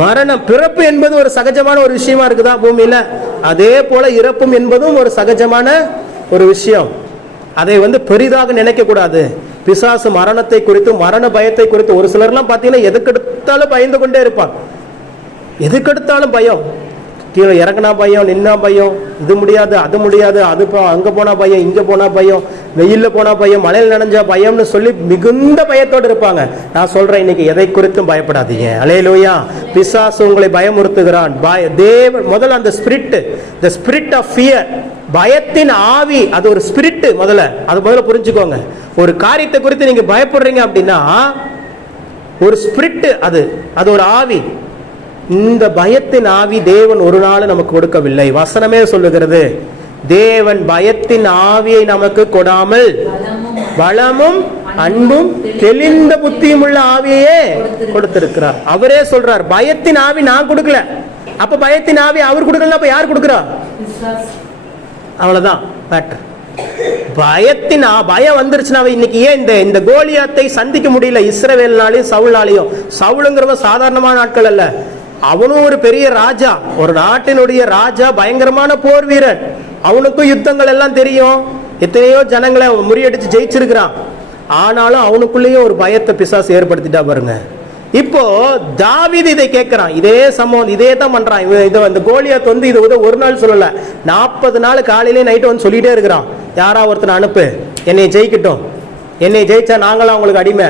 மரணம், பிறப்பு என்பது ஒரு சகஜமான ஒரு விஷயமா இருக்குதா பூமியில, அதே போல இறப்பும் என்பதும் ஒரு சகஜமான ஒரு விஷயம். அதை வந்து பெரிதாக நினைக்க கூடாது. பிசாசு மரணத்தை குறித்து, மரண பயத்தை குறித்து, ஒரு சிலர்லாம் பார்த்தீங்கன்னா எதுக்கெடுத்தாலும் பயந்து கொண்டே இருப்பான். எதுக்கெடுத்தாலும் பயம், கீழே இறங்கினா பயம், நின்னா பயம், இது முடியாது அது முடியாது, அது அங்கே போனால் பயம், இங்கே போனால் பயம், வெயிலில் போனால் பயம், மழையில் நனைஞ்சா பயம்னு சொல்லி மிகுந்த பயத்தோடு இருப்பாங்க. நான் சொல்கிறேன், இன்னைக்கு எதை குறித்தும் பயப்படாதீங்க. அல்லேலூயா. பிசாசு உங்களை பயமுறுத்துகிறான். முதல்ல அந்த ஸ்பிரிட் ஆஃப் ஃபியர், பயத்தின் ஆவி, அது ஒரு ஸ்பிரிட். முதல்ல புரிஞ்சுக்கோங்க. ஒரு காரியத்தை குறித்து நீங்க பயப்படுறீங்க அப்படின்னா ஒரு ஸ்பிரிட், அது ஒரு ஆவி. இந்த பயத்தின் ஆவி தேவன் ஒரு நாள் நமக்கு கொடுக்கவில்லை. வசனமே சொல்லுகிறது, தேவன் பயத்தின் ஆவியை நமக்கு கொடாமல் பலமும் அன்பும் தெளிந்த புத்தியும் உள்ள ஆவியே கொடுத்திருக்கிறார். அவரே சொல்றார், பயத்தின் ஆவி நான் கொடுக்கல. அப்ப பயத்தின் ஆவி அவர் கொடுக்கல, அப்ப யார் கொடுக்கிறா? அவ்வளவுதான் மேட்டர். பயம் வந்துருச்சுன்னா இன்னைக்கு ஏன் இந்த கோலியாத்தை சந்திக்க முடியல? இஸ்ரவேல்னாலையும் சவுல்னாலையும். சவுலுங்கிறவன் சாதாரணமான ஆட்கள் அல்ல, அவனும் ஒரு பெரிய ராஜா, ஒரு நாட்டினுடைய ராஜா, பயங்கரமான போர் வீரன். அவனுக்கும் யுத்தங்கள் எல்லாம் தெரியும், எத்தனையோ ஜனங்களை முறியடிச்சு ஜெயிச்சிருக்கிறான். ஆனாலும் அவனுக்குள்ளேயும் ஒரு பயத்தை பிசாசு ஏற்படுத்திட்டா பாருங்க. இப்போ தாவீது இதை கேட்கிறான், இதே சம்பவம், இதே தான் பண்றான். இந்த கோலியாத் வந்து இது ஒரு நாள் சொல்லல, 40 நாள் காலையிலே நைட்டு வந்து சொல்லிட்டே இருக்கிறான், யாரா ஒருத்தனை அனுப்பு, என்னை ஜெயிக்கட்டும், என்னை ஜெயிச்சா நாங்களாம் உங்களுக்கு அடிமை,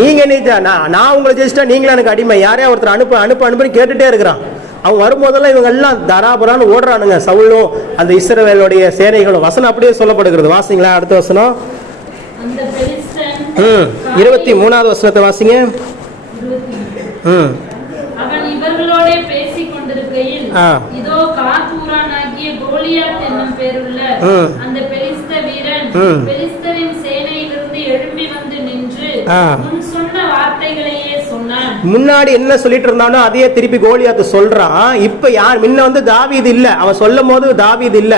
நீங்க என்ன நான் உங்களை ஜெயிச்சிட்டா நீங்களும் எனக்கு அடிமை, யாரையா ஒருத்தர் அனுப்பு அனுப்பு அனுப்புன்னு கேட்டுட்டே இருக்கிறான். அவன் வரும்போதெல்லாம் இவங்க எல்லாம் தராபரான்னு ஓடுறானுங்க, சவுலும் அந்த இஸ்ரவேலுடைய சேனைகளும். வசனம் அப்படியே சொல்லப்படுகிறது, வாசிங்களா அடுத்த வசனம். 23வது வசனத்தை வாசிங்க. அவன் இவர்களோட பேசிக் கொண்டிருக்கையில் இதோ காத்தூரானாகிய கோலியாத் என்னும் பேருள்ள அந்த பெலிஸ்த வீரன் பெலிஸ்தரின் சேனையிலிருந்து எழும்பி வந்து நின்று முன் சொன்ன வார்த்தைகளையே சொன்னான். முன்னாடி என்ன சொல்லிட்டு இருந்தானோ அதையே திருப்பி கோலியாத் சொல்றான். இப்ப யார் முன்ன வந்து தாவீது இல்ல, அவன் சொல்லும் போது தாவீது இல்ல,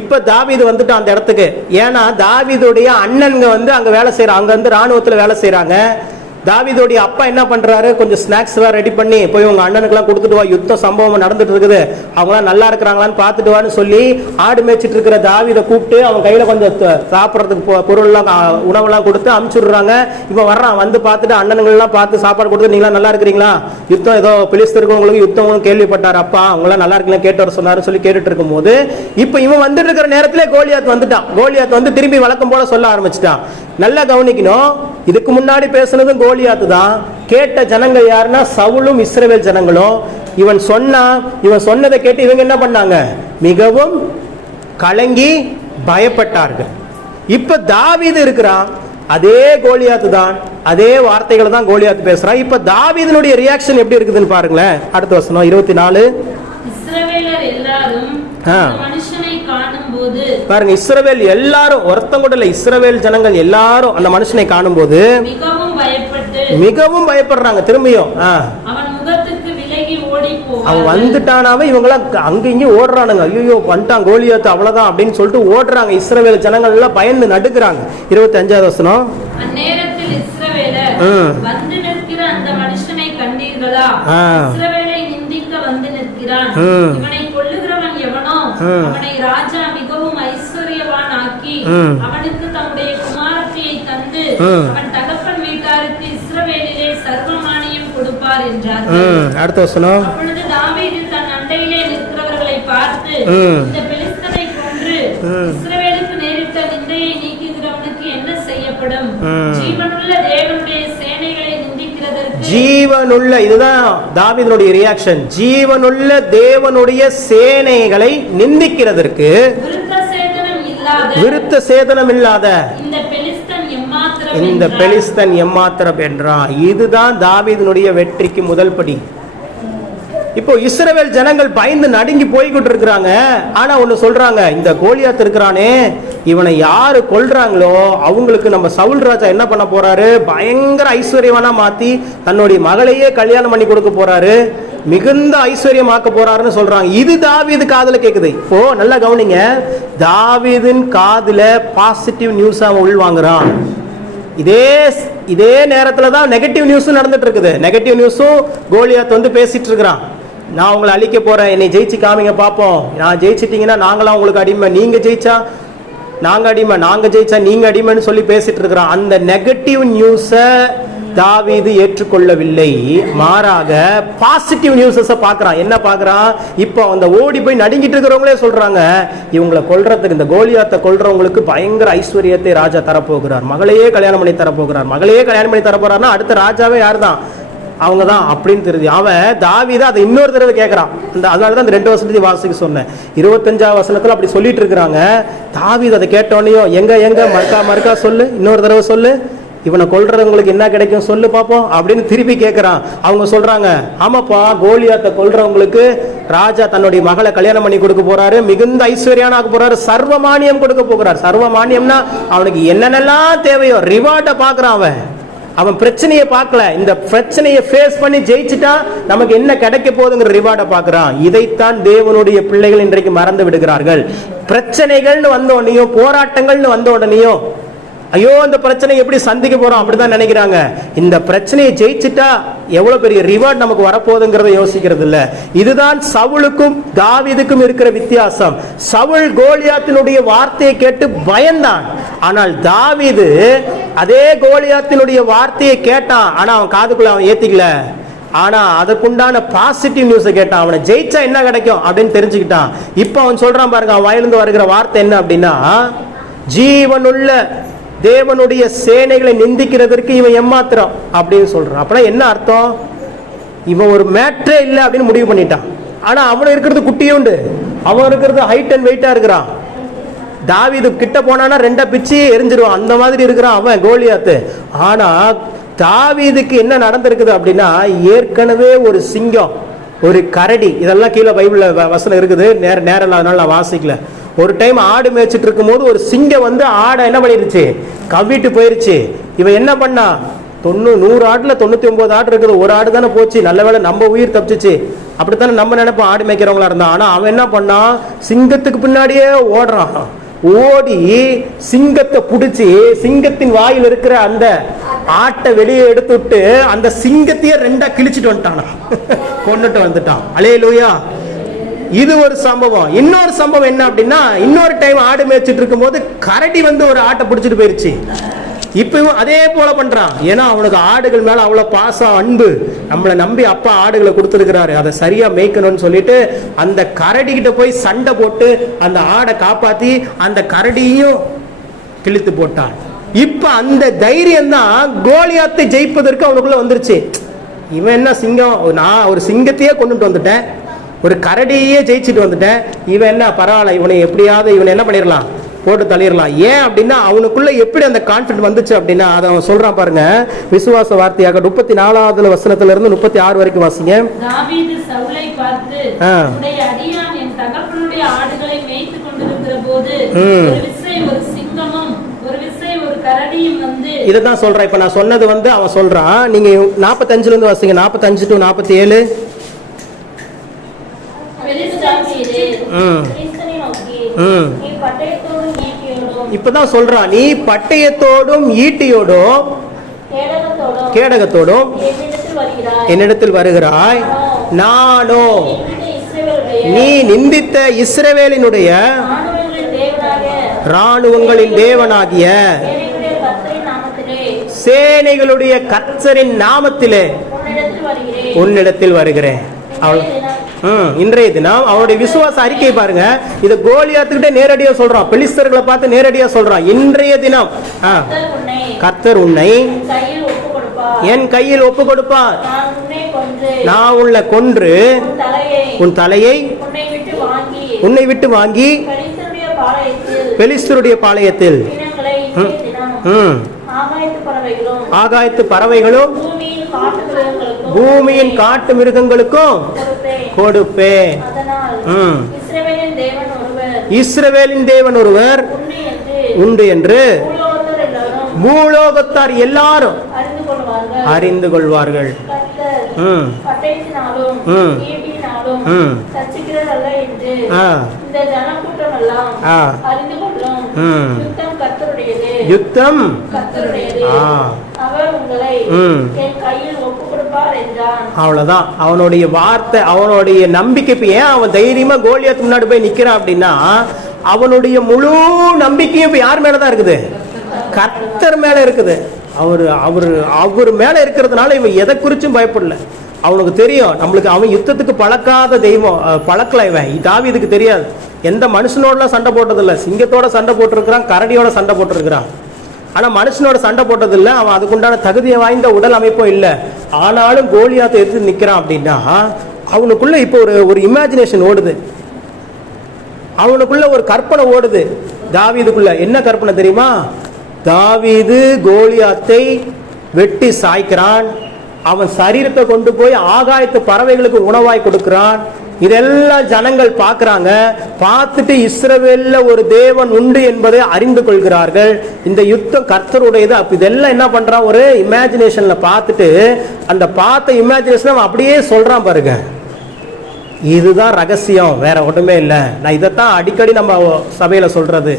இப்ப தாவீது வந்துட்டான் அந்த இடத்துக்கு. ஏன்னா தாவீதுடைய அண்ணன்ங்க வந்து அங்க வேலை செய்யறாங்க, அங்க வந்து ராணுவத்துல வேலை செய்யறாங்க. தாவீதுடைய அப்பா என்ன பண்றாரு, கொஞ்சம் ஸ்நாக்ஸ் எல்லாம் ரெடி பண்ணி போய் உங்க அண்ணனுக்கு எல்லாம் கொடுத்துட்டு வா, யுத்த சம்பவம் நடந்துட்டு இருக்குது, அவங்க எல்லாம் நல்லா இருக்கிறாங்களான்னு பாத்துட்டு வான்னு சொல்லி ஆடு மேய்ச்சிட்டு இருக்கிற தாவீதை கூப்பிட்டு அவன் கையில கொஞ்சம் சாப்பிடறதுக்கு பொருள் எல்லாம் உணவெல்லாம் கொடுத்து அனுப்பிச்சுடுறாங்க. இப்ப வர்றான், வந்து பார்த்துட்டு அண்ணனுங்க எல்லாம் பார்த்து சாப்பாடு கொடுத்து, நீங்களா நல்லா இருக்கிறீங்களா, யுத்தம் ஏதோ பெலிஸ்தருக்கு உங்களுக்கு யுத்தம் கேள்விப்பட்டார் அப்பா, அவங்களா நல்லா இருக்கீங்களா கேட்டு வர சொன்னாரு சொல்லி கேட்டுட்டு இருக்கும் போது இப்ப இவன் வந்துட்டு இருக்கிற நேரத்திலே கோலியாத் வந்துட்டான். கோலியாத் வந்து திரும்பி வழக்கம் போல சொல்ல ஆரம்பிச்சுட்டான். நல்லா கவனிக்கணும், இதுக்கு முன்னாடி பேசுனதும் கோலியாத்து தான். கேட்ட ஜனங்கள் யாருன்னா சவுலும் இஸ்ரவேல் ஜனங்களும். இவன் சொன்னதை கேட்டு இவங்க என்ன பண்ணாங்க, மிகவும் கலங்கி பயப்பட்டார்கள். இப்ப தாவீது இருக்கிறான், அதே கோலியாத்து தான், அதே வார்த்தைகளை தான் கோலியாத்து பேசுறான். இப்ப தாவீதினுடைய ரியாக்ஷன் எப்படி இருக்குதுன்னு பாருங்களேன். அடுத்த வசனம் 24. இஸ்ரவேலர் எல்லாரும் மனுஷனை காணும்போது பாருங்க, இஸ்ரவேல் எல்லாரும், ஒருத்தம் கூட இல்ல, இஸ்ரவேல் ஜனங்கள் எல்லாரும் அந்த மனுஷனை காணும்போது மிகவும் பயப்படுறாங்க. திரும்பியும் அவன் முகத்துக்கு விலகி ஓடி போவார்கள். அவன் வந்துட்டானாவே இவங்கெல்லாம் அங்க இங்க ஓடுறானுங்க, ஐயோ வந்துட்டான் கோலியாத் அவ்வளவுதான் அப்படின்னு சொல்லிட்டு ஓடுறாங்க. இஸ்ரவேல் ஜனங்கள் எல்லாம் பயந்து நடுக்குறாங்க. 25வது வசனம். அந்நேரத்தில் இஸ்ரவேலர் வந்து நிற்கிற அந்த மனுஷனை கண்டீர்களா, இஸ்ரவேலை நிந்திக்க வந்து நிற்கிறான், இவனை கொல்லுகிறவன் எவனோ அவனை ராஜா மிகவும் ஐஸ்வர்யவான் ஆக்கி அவனுக்கு தம்முடைய குமாரத்தியை தந்து அவன் தகப்பன் வீட்டாருக்கு இஸ்ரவேலிலே சர்வமானியம் கொடுப்பார் என்றார். அடுத்த வசனம். அப்பொழுது தாவீது தன் அண்டையிலே நிற்கிறவர்களை பார்த்து, இந்த பெலிஸ்தனை கொன்று இஸ்ரவேலுக்கு நேரிட்ட நிந்தையை நீக்குகிறவனுக்கு என்ன செய்யப்படும்? ஜீவனுள்ள தேவனுடைய சேனைகளை நிந்திக்கிறதற்கு, ஜீவனுள்ள, இதுதான் தாவீதுனுடைய ரியாக்ஷன், ஜீவனுள்ள தேவனுடைய சேனைகளை நிந்திக்கிறதற்கு விருத்த சேதனம் இல்லாத இந்த பெலிஸ்தன் எம்மாத்திரம் என்றான். இதுதான் தாவீதினுடைய வெற்றிக்கு முதல் படி. இப்போ இஸ்ரவேல் ஜனங்கள் பயந்து நடுங்கி போய்கிட்டு இருக்கிறாங்க. ஆனா ஒண்ணு சொல்றாங்க, இந்த கோலியாத் இருக்கிறானே, இவனை யாரு கொல்றாங்களோ அவங்களுக்கு நம்ம சவுல் ராஜா என்ன பண்ண போறாரு, பயங்கர ஐஸ்வர்யவானா மாத்தி தன்னுடைய மகளையே கல்யாணம் பண்ணி கொடுக்க போறாரு, மிகுந்த ஐஸ்வர்யமாக்க போறாருன்னு சொல்றாங்க. இது தாவீது காதுல கேக்குது. இப்போ நல்லா கவனிங்க, தாவீதின் காதுல பாசிட்டிவ் நியூஸ் அவன் உள்வாங்குறான். இதே நேரத்துல தான் நெகட்டிவ் நியூஸும் நடந்துட்டு இருக்குது. நெகட்டிவ் நியூஸும் கோலியாத் வந்து பேசிட்டு இருக்கிறான், நான் உங்களை அழிக்க போறேன், என்னை ஜெயிச்சு காமிங்க பாப்போம், நான் ஜெயிச்சிட்டீங்கன்னா நாங்களாம் உங்களுக்கு அடிமை, நீங்க ஜெயிச்சா நாங்க அடிமை, நாங்க ஜெயிச்சா நீங்க அடிமைன்னு சொல்லி பேசிட்டு இருக்கிறான். அந்த நெகட்டிவ் நியூஸை தாவீது ஏற்றுக்கொள்ளவில்லை, மாறாக பாசிட்டிவ் நியூஸஸை பார்க்கறான். என்ன பார்க்கறான், இப்போ அந்த ஓடி போய் நடுங்கிட்டு இருக்கிறவங்களே சொல்றாங்க, இவங்களை கொல்றதுக்கு, இந்த கோலியாத்தை கொல்றவங்களுக்கு பயங்கர ஐஸ்வர்யத்தை ராஜா தரப்போகிறார், மகளையே கல்யாணம் பண்ணி தரப்போகிறார், மகளையே கல்யாணம் பண்ணி தரப்போறாருன்னா அடுத்த ராஜாவே யார் தான், அவங்க தான் அப்படின்னு தெரியுது. அவன் தாவீது அதை இன்னொரு தடவை கேட்கறான். அதனாலதான் அந்த 2 வசனத்தை வாசிக்க சொன்னேன். 25வது வசனத்துல அப்படி சொல்லிட்டு இருக்கிறாங்க. தாவீது அதை கேட்டோன்னையும் எங்க மறுக்கா சொல்லு, இன்னொரு தடவை சொல்லு, இவனை கொல்றவங்களுக்கு என்ன கிடைக்கும் சொல்லு பார்ப்போம் அப்படின்னு திருப்பி கேட்குறான். அவங்க சொல்றாங்க, ஆமாப்பா, கோலியாத்தை கொல்றவங்களுக்கு ராஜா தன்னுடைய மகளை கல்யாணம் பண்ணி கொடுக்க போறாரு, மிகுந்த ஐஸ்வர்யான ஆக்க போறாரு, சர்வமானியம் கொடுக்க போகிறார். சர்வமானியம்னா அவனுக்கு என்னென்னலாம் தேவையோ ரிவார்டை பார்க்குறான். அவன் பிரச்சனையை பார்க்கல, இந்த பிரச்சனையை ஃபேஸ் பண்ணி ஜெயிச்சுட்டா நமக்கு என்ன கிடைக்க போகுதுங்கிற ரிவார்டை பார்க்கறான். இதைத்தான் தேவனுடைய பிள்ளைகள் இன்றைக்கு மறந்து விடுகிறார்கள். பிரச்சனைகள்னு வந்த உடனேயும், போராட்டங்கள்னு வந்த உடனேயும், ஐயோ இந்த பிரச்சனை எப்படி சந்திக்க போறோம் அப்படிதான் நினைக்கிறாங்க. இந்த பிரச்சனையை ஜெயிச்சுட்டா எவ்வளவு பெரிய ரிவார்ட் நமக்கு வரப்போகுதுங்கிறத யோசிக்கிறது இல்ல. இதுதான் சவுலுக்கும் தாவீதுக்கும் இருக்கிற வித்தியாசம். சவுல் கோலியாத்தினுடைய வார்த்தையை கேட்டு பயந்தான், ஆனால் தாவீது அதே கோலியாத்தினுடைய வார்த்தையை கேட்டான், ஆனா அவன் காதுக்குள்ள அவன் ஏத்திக்கல. ஆனா அதற்குண்டான பாசிட்டிவ் நியூஸை கேட்டான். அவனை ஜெயிச்சா என்ன கிடைக்கும் அப்படின்னு தெரிஞ்சுக்கிட்டான். இப்ப அவன் சொல்றான் பாருங்க, அவன் வாயிலிருந்து வருகிற வார்த்தை என்ன அப்படின்னா, ஜீவனுள்ள தேவனுடைய சேனைகளை நிந்திக்கிறதற்கு இவன் ஏமாத்திரம் அப்படின்னு சொல்றான். அப்படின்னா என்ன அர்த்தம்? இவன் ஒரு மேட்ரே இல்லை அப்படின்னு முடிவு பண்ணிட்டான். ஆனா அவன் இருக்கிறது குட்டியுண்டு, அவன் இருக்கிறது ஹைட் அண்ட் வெயிட்டா இருக்கிறான். தாவீது கிட்ட போனானா ரெண்டா பிச்சு எரிஞ்சிருவான், அந்த மாதிரி இருக்கிறான் அவன் கோலியாத்து. ஆனா தாவீதுக்கு என்ன நடந்திருக்குது அப்படின்னா, ஏற்கனவே ஒரு சிங்கம், ஒரு கரடி, இதெல்லாம் கீழே பைபிள்ல வசனம் இருக்குது, நேரம் அதனால நான் வாசிக்கல. ஒரு டைம் ஆடு மேய்ச்சிட்டு இருக்கும் போது ஒரு சிங்கம் வந்து ஆடை என்ன பண்ணிருச்சு, கவ்விட்டு போயிருச்சு. இவன் என்ன பண்ணா, 100 ஆடுல 99 ஆடு இருக்குது, ஒரு ஆடு தானே போச்சு, நல்ல வேளை நம்ம உயிர் தப்பிச்சிச்சு அப்படித்தானே நம்ம நினைப்போம் ஆடு மேய்க்கிறவங்களா இருந்தா. ஆனா அவன் என்ன பண்ணா, சிங்கத்துக்கு பின்னாடியே ஓடுறான். ஓடி சிங்கத்தை பிடிச்சி சிங்கத்தின் வாயில் இருக்கிற அந்த ஆட்டை வெளியே எடுத்து விட்டு அந்த சிங்கத்தையே ரெண்டா கிழிச்சிட்டு வந்துட்டானா, கொண்டுட்டு வந்துட்டான். அல்லேலூயா. இது ஒரு சம்பவம். இன்னொரு சம்பவம் என்ன அப்படின்னா, இன்னொரு டைம் ஆடு மேய்ச்சிட்டு இருக்கும் போது கரடி வந்து ஒரு ஆட்டை பிடிச்சிட்டு போயிருச்சு. இப்பவும் அதே போல பண்றான். ஏன்னா அவனுக்கு ஆடுகள் மேல அவ்வளவு பாசம், அன்பு. நம்மளை நம்பி அப்பா ஆடுகளை கொடுத்துருக்கிறாரு, அதை சரியா மேய்க்கணும்னு சொல்லிட்டு அந்த கரடி கிட்ட போய் சண்டை போட்டு அந்த ஆடை காப்பாத்தி அந்த கரடியையும் கிழித்து போட்டான். இப்ப அந்த தைரியம் தான் கோலியாத்தை ஜெயிப்பதற்கு அவனுக்குள்ள வந்துருச்சு. இவன் என்ன சிங்கம், நான் ஒரு சிங்கத்தையே கொண்டுட்டு வந்துட்டேன், ஒரு கரடியே ஜெயிச்சுட்டு வந்துட்டேன், இவன் என்ன பரவாயில்ல, இவனை எப்படியாவது இவனை என்ன பண்ணிடலாம், போட்டு தள்ளிடலாம். ஏன் அப்படின்னா அவனுக்குள்ள எப்படி அந்த கான்ஃபிடன்ட் வந்துச்சு அப்படின்னா, அதை அவன் சொல்றான் பாருங்க, விசுவாச வார்த்தையாக 34வது வசனத்துல இருந்து 36 வரைக்கும் வாசிங்க. தாவீது சவுலை பார்த்து, உம்முடைய அடியான் என் தகப்பனுடைய ஆடுகளை மேய்த்துக் கொண்டிருக்கிற போது ஒரு விசை ஒரு சிங்கமும் ஒரு விசை ஒரு கரடியும் வந்து, இதைதான் சொல்றான். இப்ப நான் சொன்னது வந்து அவன் சொல்றான். நீங்க 45ல இருந்து வாசிங்க, 45 to 47. இப்பதான் சொல்றான், நீ பட்டயத்தோடும் ஈட்டியோடும் கேடகத்தோடும் என்னிடத்தில் வருகிறாய், நானோ நீ நிந்தித்த இஸ்ரவேலினுடைய இராணுவங்களின் தேவனாகிய சேனைகளுடைய கர்த்தரின் நாமத்திலே உன்னிடத்தில் வருகிறேன். இன்றைய தினம் அவனுடைய விசுவாச அறிக்கை பாருங்க. இத கோலியாத்துக்கிட்டே நேரடியா சொல்றான், பெலிஸ்தர்களை பார்த்து நேரடியா சொல்றான். இன்றைய தினம் கர்த்தர் உன்னை என் கையில் ஒப்பு கொடுப்பார், நான் உன்னை கொன்று உன் தலையை உன்னை விட்டு வாங்கி பெலிஸ்தருடைய பாளையத்தில் ஆகாயத்து பறவைகளும் பூமியின் காட்டு மிருகங்களுக்கும் கொடுப்பேன். இஸ்ரவேலின் தேவன் ஒருவர் உண்டு என்று பூலோகத்தார் எல்லாரும் அறிந்து கொள்வார்கள். யுத்தம் அவ்வளவுதான் அவனுடைய வார்த்தை, அவனுடைய நம்பிக்கை. ஏன் அவன் தைரியமா கோலியாத்து முன்னாடி போய் நிக்கிறான் அப்படின்னா, அவனுடைய முழு நம்பிக்கையும் இப்ப யார் மேலதான் இருக்குது, கர்த்தர் மேல இருக்குது. அவர் மேல இருக்கிறதுனால இவன் எதை குறிச்சும் பயப்படல. அவனுக்கு தெரியும், நம்மளுக்கு அவன் யுத்தத்துக்கு பழக்காத தெய்வம், பழக்கல. இவன் தாவீதுக்கு தெரியாது, எந்த மனுஷனோடலாம் சண்டை போட்டதில்லை. சிங்கத்தோட சண்டை போட்டிருக்கிறான், கரடியோட சண்டை போட்டிருக்கிறான். ஆனா மனுஷனோட சண்டை போட்டதில்லை. அவன் அதுக்குண்டான தகுதியை வாய்ந்த உடல் அமைப்பும் இல்லை. ஆனாலும் கோலியாத்தை எடுத்து நிக்கிறான் அப்படின்னா அவனுக்குள்ள இப்போ ஒரு இமேஜினேஷன் ஓடுது, அவனுக்குள்ள ஒரு கற்பனை ஓடுது. தாவீதுக்குள்ள என்ன கற்பனை தெரியுமா? தாவீது கோலியாத்தை வெட்டி சாய்க்கிறான். அவன் சரீரத்தை கொண்டு போய் ஆகாயத்து பறவைகளுக்கு உணவாய் கொடுக்கிறான். இதெல்லாம் ஜனங்கள் பார்க்கறாங்க. பார்த்துட்டு இஸ்ரவேல்ல ஒரு தேவன் உண்டு என்பதை அறிந்து கொள்கிறார்கள். இந்த யுத்தம் கர்த்தருடையது. அப்ப இதெல்லாம் என்ன பண்றான், ஒரு இமேஜினேஷன்ல பார்த்துட்டு அந்த பார்த்த இமேஜினேஷன் அவன் அப்படியே சொல்றான் பாருங்க. இதுதான் ரகசியம், வேற ஒன்றுமே இல்லை. நான் இதைத்தான் அடிக்கடி நம்ம சபையில சொல்றது.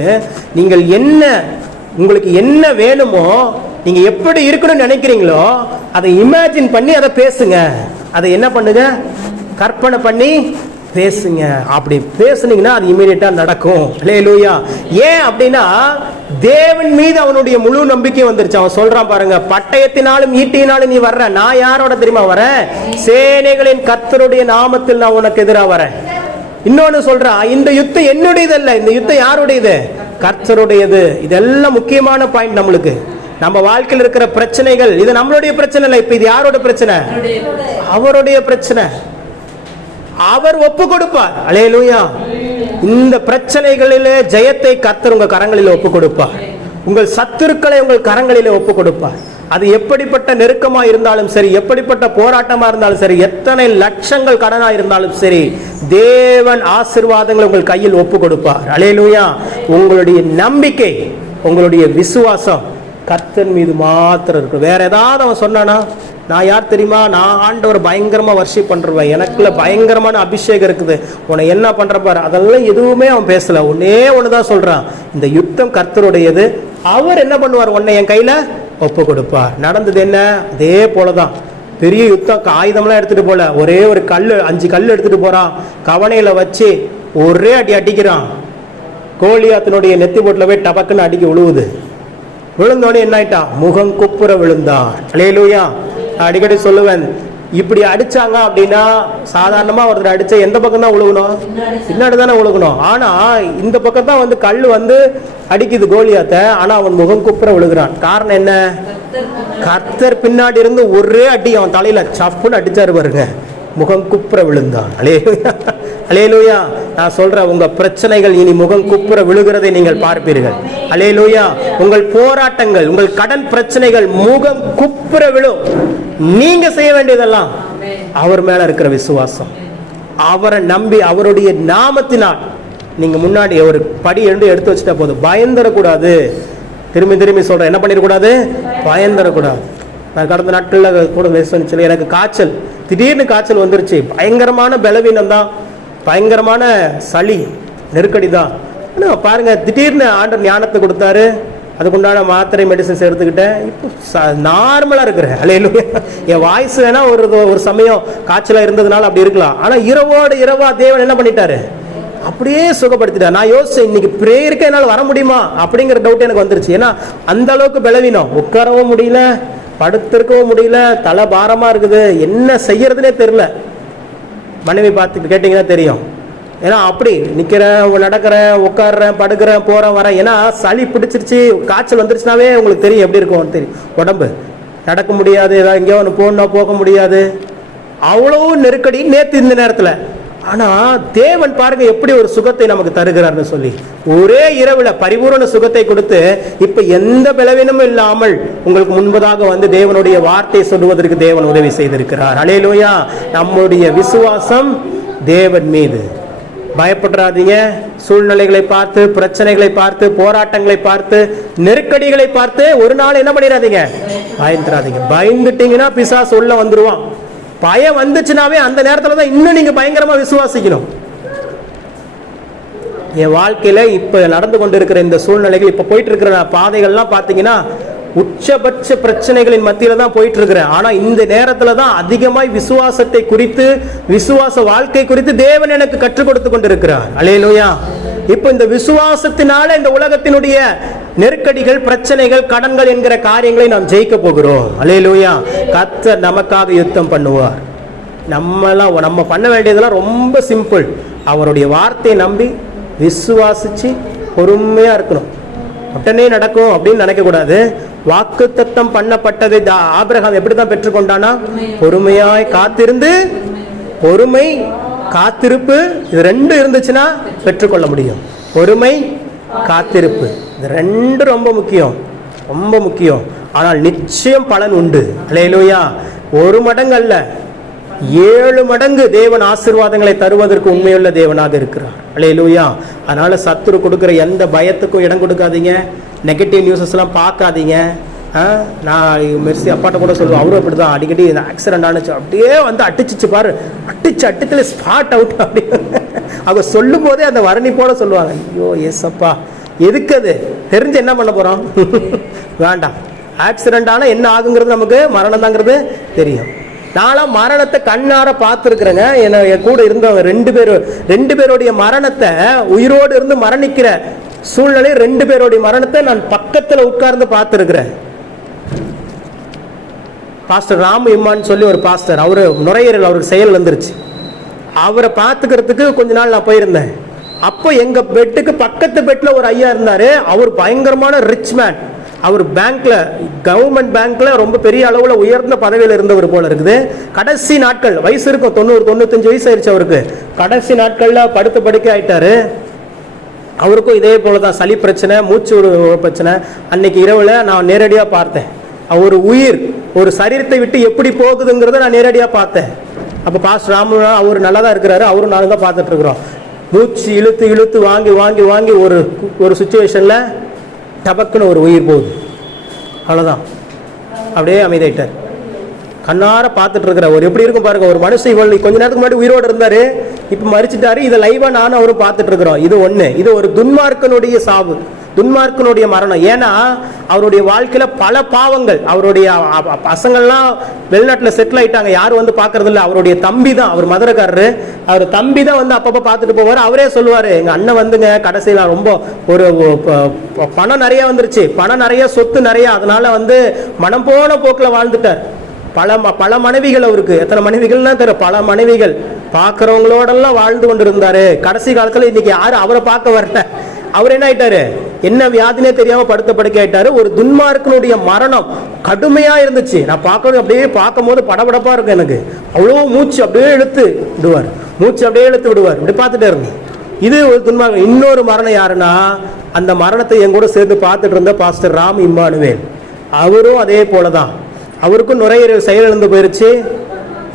நீங்கள் என்ன, உங்களுக்கு என்ன வேணுமோ, நீங்க எப்படி இருக்கணும்னு நினைக்கிறீங்களோ அதை இமேஜின் பண்ணி அதை பேசுங்க. அதை என்ன பண்ணுங்க, கற்பனை பண்ணி பேசுங்க. அப்படி பேசுனீங்கன்னா அது இமீடியட்டா நடக்கும். ஹல்லேலூயா. ஏன் அப்படின்னா தேவன் மீது அவனுடைய முழு நம்பிக்கை வந்துருச்சு. அவன் சொல்றான் பாருங்க, பட்டயத்தினாலும் ஈட்டியினாலும் நீ வர்ற, நான் யாரோட தெரியுமா வரேன், சேனைகளின் கர்த்தருடைய நாமத்தில் நான் உனக்கு எதிராக வரேன். இன்னொன்னு சொல்றான், இந்த யுத்தம் என்னுடையது அல்ல, இந்த யுத்தம் யாருடையது, கர்த்தருடையது. இதெல்லாம் முக்கியமான பாயிண்ட் நம்மளுக்கு. நம்ம வாழ்க்கையில் இருக்கிற பிரச்சனைகள் இது நம்மளுடைய பிரச்சனை இல்லை. இப்ப இது யாரோட பிரச்சனை, அவருடைய பிரச்சனை. அவர் ஒப்பு கொடுப்பார். அல்லேலூயா. இந்த பிரச்சனைகளிலே ஜெயத்தை கர்த்தர் உங்க கரங்களில் ஒப்பு கொடுப்பார். உங்கள் சத்துருக்களை உங்கள் கரங்களிலே ஒப்பு கொடுப்பார். அது எப்படிப்பட்ட நெருக்கமா இருந்தாலும் சரி, எப்படிப்பட்ட போராட்டமா இருந்தாலும் சரி, எத்தனை லட்சங்கள் கடனா இருந்தாலும் சரி, தேவன் ஆசீர்வாதங்களை உங்கள் கையில் ஒப்பு கொடுப்பார். அல்லேலூயா. உங்களுடைய நம்பிக்கை, உங்களுடைய விசுவாசம் கர்த்தர் மீது மாத்திரம் இருக்கு. வேற ஏதாவது அவன் சொன்னானா, நான் யார் தெரியுமா, நான் ஆண்டவர் பயங்கரமா வர்ஷிப் பண்றவன், எனக்குள்ள பயங்கரமான அபிஷேகம் இருக்குது, உன்னை என்ன பண்ற பாரு, அதெல்லாம் எதுவுமே அவன் பேசல. ஒன்னே ஒண்ணுதான் சொல்றான், இந்த யுத்தம் கர்த்தருடையது, அவர் என்ன பண்ணுவார், உன்னை என் கையில ஒப்பு கொடுப்பார். நடந்தது என்ன, அதே போலதான். பெரிய யுத்தம், ஆயுதம்லாம் எடுத்துட்டு போல, ஒரே ஒரு கல்லு, 5 கல் எடுத்துட்டு போறான், கவனையில வச்சு ஒரே அடி அடிக்கிறான். கோலியாத்தினுடைய நெத்தி போட்டுல போய் டபக்குன்னு அடிக்க விழுவுது. விழுந்தோடனே என்ன ஆயிட்டான், முகம் குப்புற விழுந்தான். அல்லேலூயா. அடிக்கடி சொல்லுவேன், இப்படி அடிச்சாங்க அப்படின்னா சாதாரணமா ஒருத்தர் அடிச்ச எந்த பக்கம் தான் விழுகணும், பின்னாடி தானே விழுகணும். ஆனா இந்த பக்கம் தான் வந்து கல் வந்து அடிக்குது கோலியாத்த, ஆனா அவன் முகம் குப்புற விழுகிறான். காரணம் என்ன, கர்த்தர் பின்னாடி இருந்து ஒரே அடி அவன் தலையில சப்புன்னு அடிச்சாரு பாருங்க, முகம் குப்புற விழுந்தான். அல்லேலூயா. அல்லேலூயா. நான் சொல்றேன், உங்க பிரச்சனைகள் இனி முகம் குப்புற விழுகிறதை நீங்கள் பார்ப்பீர்கள். அல்லேலூயா. உங்கள் போராட்டங்கள், உங்கள் கடன் பிரச்சனைகள் முகம் குப்புற விழும். நீங்க செய்ய வேண்டியதெல்லாம் அவர் மேல இருக்கிற விசுவாசம், அவரை நம்பி அவருடைய நாமத்தினால் நீங்க முன்னாடி ஒரு படி எடுத்து வச்சுட்டா போதும். பயந்துடக்கூடாது. திரும்பி திரும்பி சொல்றேன், என்ன பண்ணிடக்கூடாது, பயந்துடக்கூடாது. நான் கடந்த நாட்கள்ல கூட பேச, எனக்கு காய்ச்சல், திடீர்னு காய்ச்சல் வந்துருச்சு. பயங்கரமான பலவீனம் தான், பயங்கரமான சளி நெருக்கடி தான். பாருங்க, திடீர்னு ஆண்டவர் ஞானத்தை கொடுத்தாரு, அதுக்குண்டான மாத்திரை மெடிசன்ஸ் எடுத்துக்கிட்டேன். இப்போ நார்மலா இருக்கிறேன். அல்லேலூயா. என் வாய்ஸ் வேணா ஒரு சமயம் காய்ச்சலா இருந்ததுனால அப்படி இருக்கலாம், ஆனா இரவோடு இரவா தேவன் என்ன பண்ணிட்டாரு, அப்படியே சுகப்படுத்திட்டார். நான் யோசிச்சேன், இன்னைக்கு பிரேயருக்கு என்னால் வர முடியுமா அப்படிங்கிற டவுட் எனக்கு வந்துருச்சு. ஏன்னா அந்த அளவுக்கு பலவீனம், உட்காரவும் முடியல, படுத்திருக்கவும் முடியல, தலை பாரமா இருக்குது, என்ன செய்யறதுனே தெரியல. மனைவி பார்த்து கேட்டீங்கன்னா தெரியும். ஏன்னா அப்படி நிக்கிறேன், நடக்கிறேன், உட்காடுறேன், படுக்கிறேன், போறேன், வரேன். ஏன்னா சளி பிடிச்சிருச்சு, காய்ச்சல் வந்துருச்சுனாவே உங்களுக்கு தெரியும் எப்படி இருக்கும். தெரியும், உடம்பு நடக்க முடியாது, ஏதாவது எங்கேயோ ஒன்று போகணும், போக முடியாது, அவ்வளோ நெருக்கடி நேற்று இந்த நேரத்தில். ஆனா தேவன் பாருங்க எப்படி ஒரு சுகத்தை நமக்கு தருகிறார்னு சொல்லி, ஒரே இரவுல பரிபூரண சுகத்தை கொடுத்து இப்ப எந்த பலவீனமும் இல்லாமல் உங்களுக்கு முன்பதாக வந்து தேவனுடைய வார்த்தை சொல்லுவதற்கு தேவன் உதவி செய்திருக்கிறார். அல்லேலூயா. நம்முடைய விசுவாசம் தேவன் மீது. பயப்படாதீங்க. சூழ்நிலைகளை பார்த்து, பிரச்சனைகளை பார்த்து, போராட்டங்களை பார்த்து, நெருக்கடிகளை பார்த்து ஒரு நாள் என்ன பண்ணிடாதீங்க, பயந்துடாதீங்க. பயந்துட்டீங்கன்னா பிசாசு உள்ள வந்துருவான். பயம் வந்துச்சுனாவே அந்த நேரத்துல தான் இன்னும் நீங்க பயங்கரமா விசுவாசிக்கணும். என் வாழ்க்கையில இப்ப நடந்து கொண்டு இருக்கிற இந்த சூழ்நிலைகள், இப்ப போயிட்டு இருக்கிற பாதைகள்லாம் பாத்தீங்கன்னா உச்சபட்ச பிரச்சனைகளின் மத்தியில தான் போயிட்டு இருக்கிறேன். ஆனா இந்த நேரத்துல தான் அதிகமாய் விசுவாசத்தை குறித்து, விசுவாச வாழ்க்கை குறித்து தேவன் எனக்கு கற்றுக் கொடுத்து கொண்டிருக்கிறார். அல்லேலூயா. இப்ப இந்த விசுவாசத்தினால இந்த உலகத்தினுடைய நெருக்கடிகள், பிரச்சனைகள், கடன்கள் என்கிற காரியங்களை நாம் ஜெயிக்க போகிறோம். அல்லேலூயா. கர்த்தர் நமக்காக யுத்தம் பண்ணுவார். நம்ம பண்ண வேண்டியதெல்லாம் ரொம்ப சிம்பிள். அவருடைய வார்த்தையை நம்பி விசுவாசிச்சு பொறுமையா இருக்கணும். உடனே நடக்கும் அப்படின்னு நினைக்க கூடாது. வாக்குத்தத்தம் பண்ணப்பட்டதை ஆபிரகாம் எப்படிதான் பெற்றுக்கொண்டானா, பொறுமையாய் காத்திருந்து, பொறுமை காத்திருப்பு, இது ரெண்டு இருந்துச்சுன்னா பெற்றுக்கொள்ள முடியும். பொறுமை காத்திருப்பு, இது ரெண்டு ரொம்ப முக்கியம். ரொம்ப முக்கியம். ஆனால் நிச்சயம் பலன் உண்டு. அல்லேலூயா. 1 மடங்கு அல்ல, 7 மடங்கு தேவன் ஆசீர்வாதங்களை தருவதற்கு உண்மையுள்ள தேவனாக இருக்கிறார். அல்லேலூயா. அதனால சத்துரு கொடுக்குற எந்த பயத்துக்கும் இடம் கொடுக்காதீங்க. நெகட்டிவ் நியூஸஸ் எல்லாம் பார்க்காதீங்க. நான் மெர்சி அப்பாட்ட கூட சொல்லுவேன், அவரும் அப்படி தான். அடிக்கடி இந்த ஆக்சிடென்ட் ஆனிச்சு, அப்படியே வந்து அட்டிச்சிச்சு பாரு, அட்டுத்துல ஸ்பாட் அவுட் அப்படி அவங்க சொல்லும் போதே அந்த வர்ணிப்போட சொல்லுவாங்க. ஐயோ எஸ் அப்பா, எதுக்கு அது தெரிஞ்சு என்ன பண்ண போறோம்? வேண்டாம். ஆக்சிடென்ட் ஆனால் என்ன ஆகுங்கிறது நமக்கு மரணம் தாங்கிறது தெரியும். நானும் மரணத்தை கண்ணார பார்த்துருக்குறேங்க. என் கூட இருந்தவங்க 2 பேருடைய மரணத்தை, உயிரோடு இருந்து மரணிக்கிற சூழ்நிலை 2 பேருடைய மரணத்தை நான் பக்கத்தில் உட்கார்ந்து பார்த்துருக்கிறேன். பாஸ்டர் ராமு இம்மான்னு சொல்லி ஒரு பாஸ்டர், அவரு நுரையீரல் அவருக்கு செயல் வந்துருச்சு. அவரை பார்த்துக்கிறதுக்கு கொஞ்ச நாள் நான் போயிருந்தேன். அப்போ எங்க பெட்டுக்கு பக்கத்து பெட்ல ஒரு ஐயா இருந்தாரு. அவர் பயங்கரமான ரிச் மேன். அவர் பேங்க்ல, கவர்மெண்ட் பேங்க்ல ரொம்ப பெரிய அளவுல உயர்ந்த பதவியில் இருந்தவர் போல இருக்குது. கடைசி நாட்கள், வயசு இருக்கும் 90-95 வயசு ஆயிடுச்சு அவருக்கு. கடைசி நாட்கள்ல படுத்து படுக்கை ஆயிட்டாரு. அவருக்கும் இதே போலதான் சளி பிரச்சனை, மூச்சு பிரச்சனை. அன்னைக்கு இரவுல நான் நேரடியா பார்த்தேன். ஒரு உயிர் ஒரு சரீரத்தை விட்டு எப்படி போகுதுங்கிறத நான் நேரடியா பார்த்தேன். அப்ப பாஸ்டர் ராமு அவர் நல்லா தான் இருக்கிறாரு, அவரும் நானும் தான் பார்த்துட்டு இருக்கிறோம். மூச்சு இழுத்து இழுத்து வாங்கி வாங்கி வாங்கி ஒரு சுச்சுவேஷன்ல டபக்குன்னு ஒரு உயிர் போகுது. அவ்வளோதான், அப்படியே அமைதியாயிட்டார். கண்ணார பார்த்துட்டு இருக்கிற ஒரு எப்படி இருக்கும் பாருங்க. ஒரு மனுஷன் கொஞ்ச நேரத்துக்கு முன்னாடி உயிரோடு இருந்தாரு, இப்ப மறிச்சிட்டாரு. இதை லைவா நானும் அவரும் பார்த்துட்டு இருக்கிறோம். இது ஒண்ணு. இது ஒரு துன்மார்க்கனுடைய சாவு, துன்மார்க்கனுடைய மரணம். ஏன்னா அவருடைய வாழ்க்கையில பல பாவங்கள். அவருடைய பசங்கள்லாம் வெளிநாட்டில் செட்டில் ஆயிட்டாங்க, யாரும் வந்து பாக்குறது இல்லை. அவருடைய தம்பி தான், அவர் மதுரைக்காரரு, அவர் தம்பி தான் வந்து அப்பப்போ பார்த்துட்டு போவார். அவரே சொல்லுவாரு, எங்க அண்ணன் வந்துங்க கடைசியில் ரொம்ப ஒரு பணம் நிறைய வந்துருச்சு, பணம் நிறைய, சொத்து நிறைய, அதனால வந்து மனம் போன போக்கில் வாழ்ந்துட்டார். பல மனைவிகள் அவருக்கு. எத்தனை மனைவிகள்னா தெரியல, பல மனைவிகள். பார்க்கறவங்களோடெல்லாம் வாழ்ந்து கொண்டு இருந்தாரு. கடைசி காலத்துல இன்னைக்கு யாரும் அவரை பார்க்க வரல. அவர் என்ன ஆயிட்டாரு, என்ன வியாதினே தெரியாம படுத்த படுக்கை ஆயிட்டாரு. ஒரு துன்மார்க்கனுடைய மரணம் கடுமையா இருந்துச்சு. நான் பார்க்கணும், அப்படியே பார்க்கும் போது படபடப்பா இருக்கும் எனக்கு. அவ்வளோ மூச்சு அப்படியே இழுத்து விடுவார், மூச்சு அப்படியே இழுத்து விடுவார். இப்படி பார்த்துட்டே இருந்தேன். இது ஒரு துன்மார்க்கம். இன்னொரு மரணம் யாருன்னா, அந்த மரணத்தை என் கூட சேர்ந்து பார்த்துட்டு இருந்த பாஸ்டர் ராம் இம்மானுவேல். அவரும் அதே போலதான். அவருக்கும் நுரையீரல் செயலிழந்து போயிருச்சு.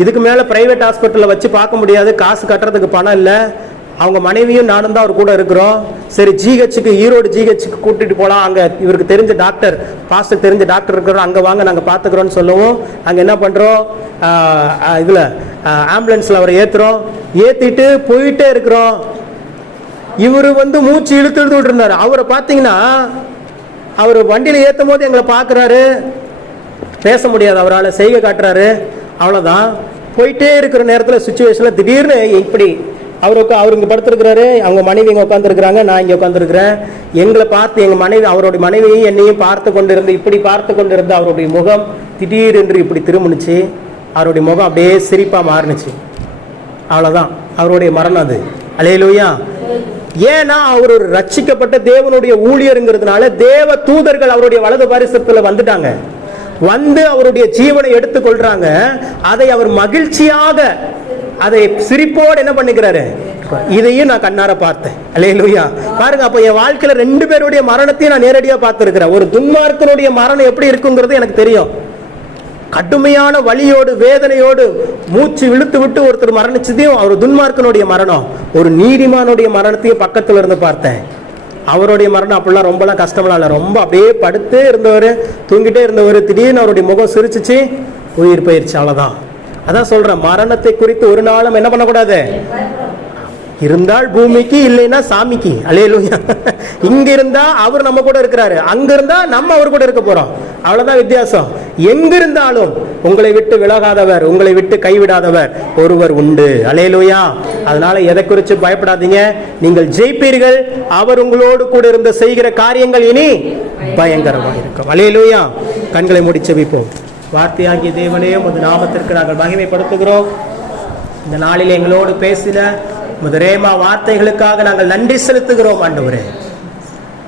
இதுக்கு மேல பிரைவேட் ஹாஸ்பிட்டலில் வச்சு பார்க்க முடியாது, காசு கட்டுறதுக்கு பணம் இல்லை. அவங்க மனைவியும் நானும் தான் அவர் கூட இருக்கிறோம். சரி, ஜிஹெச்சுக்கு, ஈரோடு ஜிஹெச்சுக்கு கூட்டிட்டு போகலாம், அங்கே இவருக்கு தெரிஞ்ச டாக்டர், பாஸ்டர் தெரிஞ்ச டாக்டர் இருக்கிறோம், அங்கே வாங்க நாங்கள் பார்த்துக்கிறோன்னு சொல்லவும், அங்கே என்ன பண்ணுறோம், இதில் ஆம்புலன்ஸில் அவரை ஏற்றுறோம். ஏற்றிட்டு போயிட்டே இருக்கிறோம். இவர் வந்து மூச்சு இழுத்து விட்டு இருந்தார். அவரை பார்த்தீங்கன்னா, அவர் வண்டியில் ஏற்றும் போது எங்களை பார்க்குறாரு, பேச முடியாது அவரால், செய்கை காட்டுறாரு, அவ்வளோதான். போயிட்டே இருக்கிற நேரத்தில் சுச்சுவேஷனில் திடீர்னு இப்படி அவர் இங்கே படுத்துருக்கிறாரு, அவங்க மனைவி இங்கே உட்காந்துருக்குறாங்க, நான் இங்கே உட்காந்துருக்கிறேன். எங்களை பார்த்து எங்கள் மனைவி, அவருடைய மனைவியையும் என்னையும் பார்த்து கொண்டு இருந்து, இப்படி பார்த்து கொண்டு இருந்து அவருடைய முகம் திடீரென்று இப்படி திரும்பினுச்சு. அவருடைய முகம் அப்படியே சிரிப்பாக மாறினுச்சு. அவ்வளோதான், அவருடைய மரணம் அது. அல்லேலூயா. ஏன்னா அவர் ஒரு ரட்சிக்கப்பட்ட தேவனுடைய ஊழியருங்கிறதுனால தேவ தூதர்கள் அவருடைய வலது பாரிசத்தில் வந்துட்டாங்க. வந்து அவருடைய ஜீவனை எடுத்துக்கொள்றாங்க. அதை அவர் மகிழ்ச்சியாக, அதை சிரிப்போடு என்ன பண்ணிக்கிறாரு, இதையும் நான் கண்ணார பார்த்தேன். அல்லேலூயா. பாருங்க, அப்ப என் வாழ்க்கையில 2 பேருடைய மரணத்தையும் நான் நேரடியா பார்த்திருக்கிறேன். ஒரு துன்மார்க்கனுடைய மரணம் எப்படி இருக்குங்கிறது எனக்கு தெரியும். கடுமையான வலியோடு, வேதனையோடு, மூச்சு இழுத்து விட்டு ஒருத்தர் மரணிச்சதையும், அவர் துன்மார்க்கனுடைய மரணம். ஒரு நீதிமானுடைய மரணத்தையும் பக்கத்துல இருந்து பார்த்தேன். அவருடைய மரணம் அப்படிலாம் ரொம்பலாம் கஷ்டமெல்லாம் இல்லை. ரொம்ப அப்படியே படுத்தே இருந்தவர், தூங்கிட்டே இருந்தவர், திடீர்னு அவருடைய முகம் சிரிச்சிச்சு, உயிர் போயிருச்சு. அவ்வளோதான். அதான் சொல்றேன், மரணத்தை குறித்து ஒரு நாளும் என்ன பண்ணக்கூடாது. இருந்தால் பூமிக்கு, இல்லைன்னா சாமிக்கு. அல்லேலூயா. இங்க இருந்தா அவர் நம்ம கூட இருக்கிறாரு, அங்க இருந்தா நம்ம அவர் கூட இருக்க போறோம். அவ்வளவுதான் வித்தியாசம். எங்க இருந்தாலும் உங்களை விட்டு விலகாதவர், உங்களை விட்டு கைவிடாதவர் ஒருவர் உண்டு. அல்லேலூயா. அதனால எதை குறித்து பயப்படாதீங்க, நீங்கள் ஜெயிப்பீர்கள். அவர் உங்களோடு கூட இருந்து செய்கிற காரியங்கள் இனி பயங்கரமாக இருக்கும். அல்லேலூயா. கண்களை மூடி செபிப்போம். வார்த்தையாகிய தேவனே, உமது நாமத்திற்கு நாங்கள் மகிமைப்படுத்துகிறோம். இந்த நாளில் எங்களோடு பேசின உமது ரேமா வார்த்தைகளுக்காக நாங்கள் நன்றி செலுத்துகிறோம். ஆண்டவரே,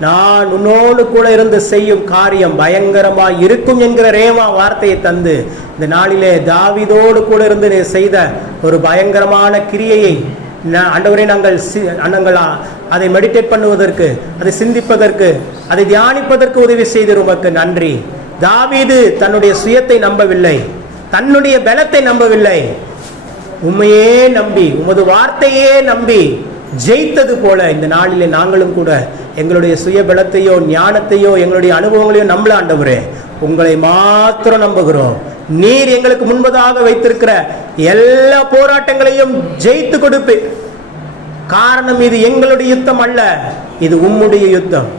நான் உன்னோடு கூட இருந்து செய்யும் காரியம் பயங்கரமாய் இருக்கும் என்கிற ரேமா வார்த்தையை தந்து, இந்த நாளிலே தாவீதோடு கூட இருந்து செய்த ஒரு பயங்கரமான கிரியையை ஆண்டவரே நாங்கள் அதை மெடிடேட் பண்ணுவதற்கு, அதை சிந்திப்பதற்கு, அதை தியானிப்பதற்கு உதவி செய்து உமக்கு நன்றி. தாவீது தன்னுடைய சுயத்தை நம்பவில்லை, தன்னுடைய பலத்தை நம்பவில்லை, உம்மையே நம்பி உமது வார்த்தையே நம்பி ஜெயித்தது போல இந்த நாளிலே நாங்களும் கூட எங்களுடைய சுய பலத்தையோ ஞானத்தையோ எங்களுடைய அனுபவங்களையோ நம்பல ஆண்டவரே, உங்களை மாத்திரம் நம்புகிறோம். நீர் எங்களுக்கு முன்பதாக வைத்திருக்கிற எல்லா போராட்டங்களையும் ஜெயித்து கொடுப்பு. காரணம் இது எங்களுடைய யுத்தம் அல்ல, இது உம்முடைய யுத்தம்.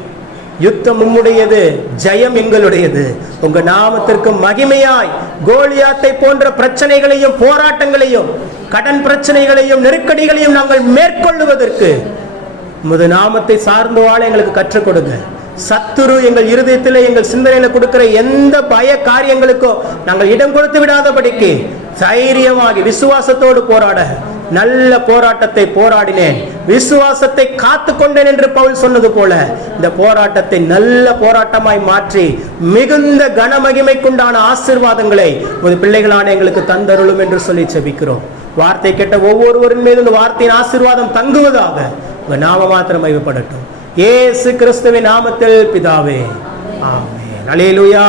யுத்தம் உம்முடையது, ஜெயம் எங்களுடையது. உங்க நாமத்திற்கு மகிமையாய் கோலியாத்தை போன்ற பிரச்சனைகளையும் போராட்டங்களையும் கடன் பிரச்சனைகளையும் நெருக்கடிகளையும் நாங்கள் மேற்கொள்ளுவதற்கு உமது நாமத்தை சார்ந்து வாழ எங்களுக்கு கற்றுக் கொடுங்க. சத்துரு எங்கள் இருதயத்தில் எங்கள் சிந்தனையில கொடுக்கிற எந்த பய காரியங்களுக்கோ நாங்கள் இடம் கொடுத்து விடாதபடிக்கு தைரியமாகி விசுவாசத்தோடு போராட நல்ல போராட்டத்தை போராடினேன், விசுவாசத்தை காத்து கொண்டேன் என்று பவுல் சொன்னது போல இந்த போராட்டத்தை நல்ல போராட்டமாய் மாற்றி மிகுந்த கனமகிமைக்குண்டான ஆசீர்வாதங்களை ஒரு பிள்ளைகளான எங்களுக்கு தந்தருளும் என்று சொல்லி ஜெபிக்கிறோம். வார்த்தை கேட்ட ஒவ்வொருவரின் மீது இந்த வார்த்தையின் ஆசீர்வாதம் தங்குவதாக. உங்க நாம மாத்திரம் மகிமைப்படட்டும். இயேசு கிறிஸ்துவின் நாமத்தில் பிதாவே, ஆமென். அல்லேலூயா.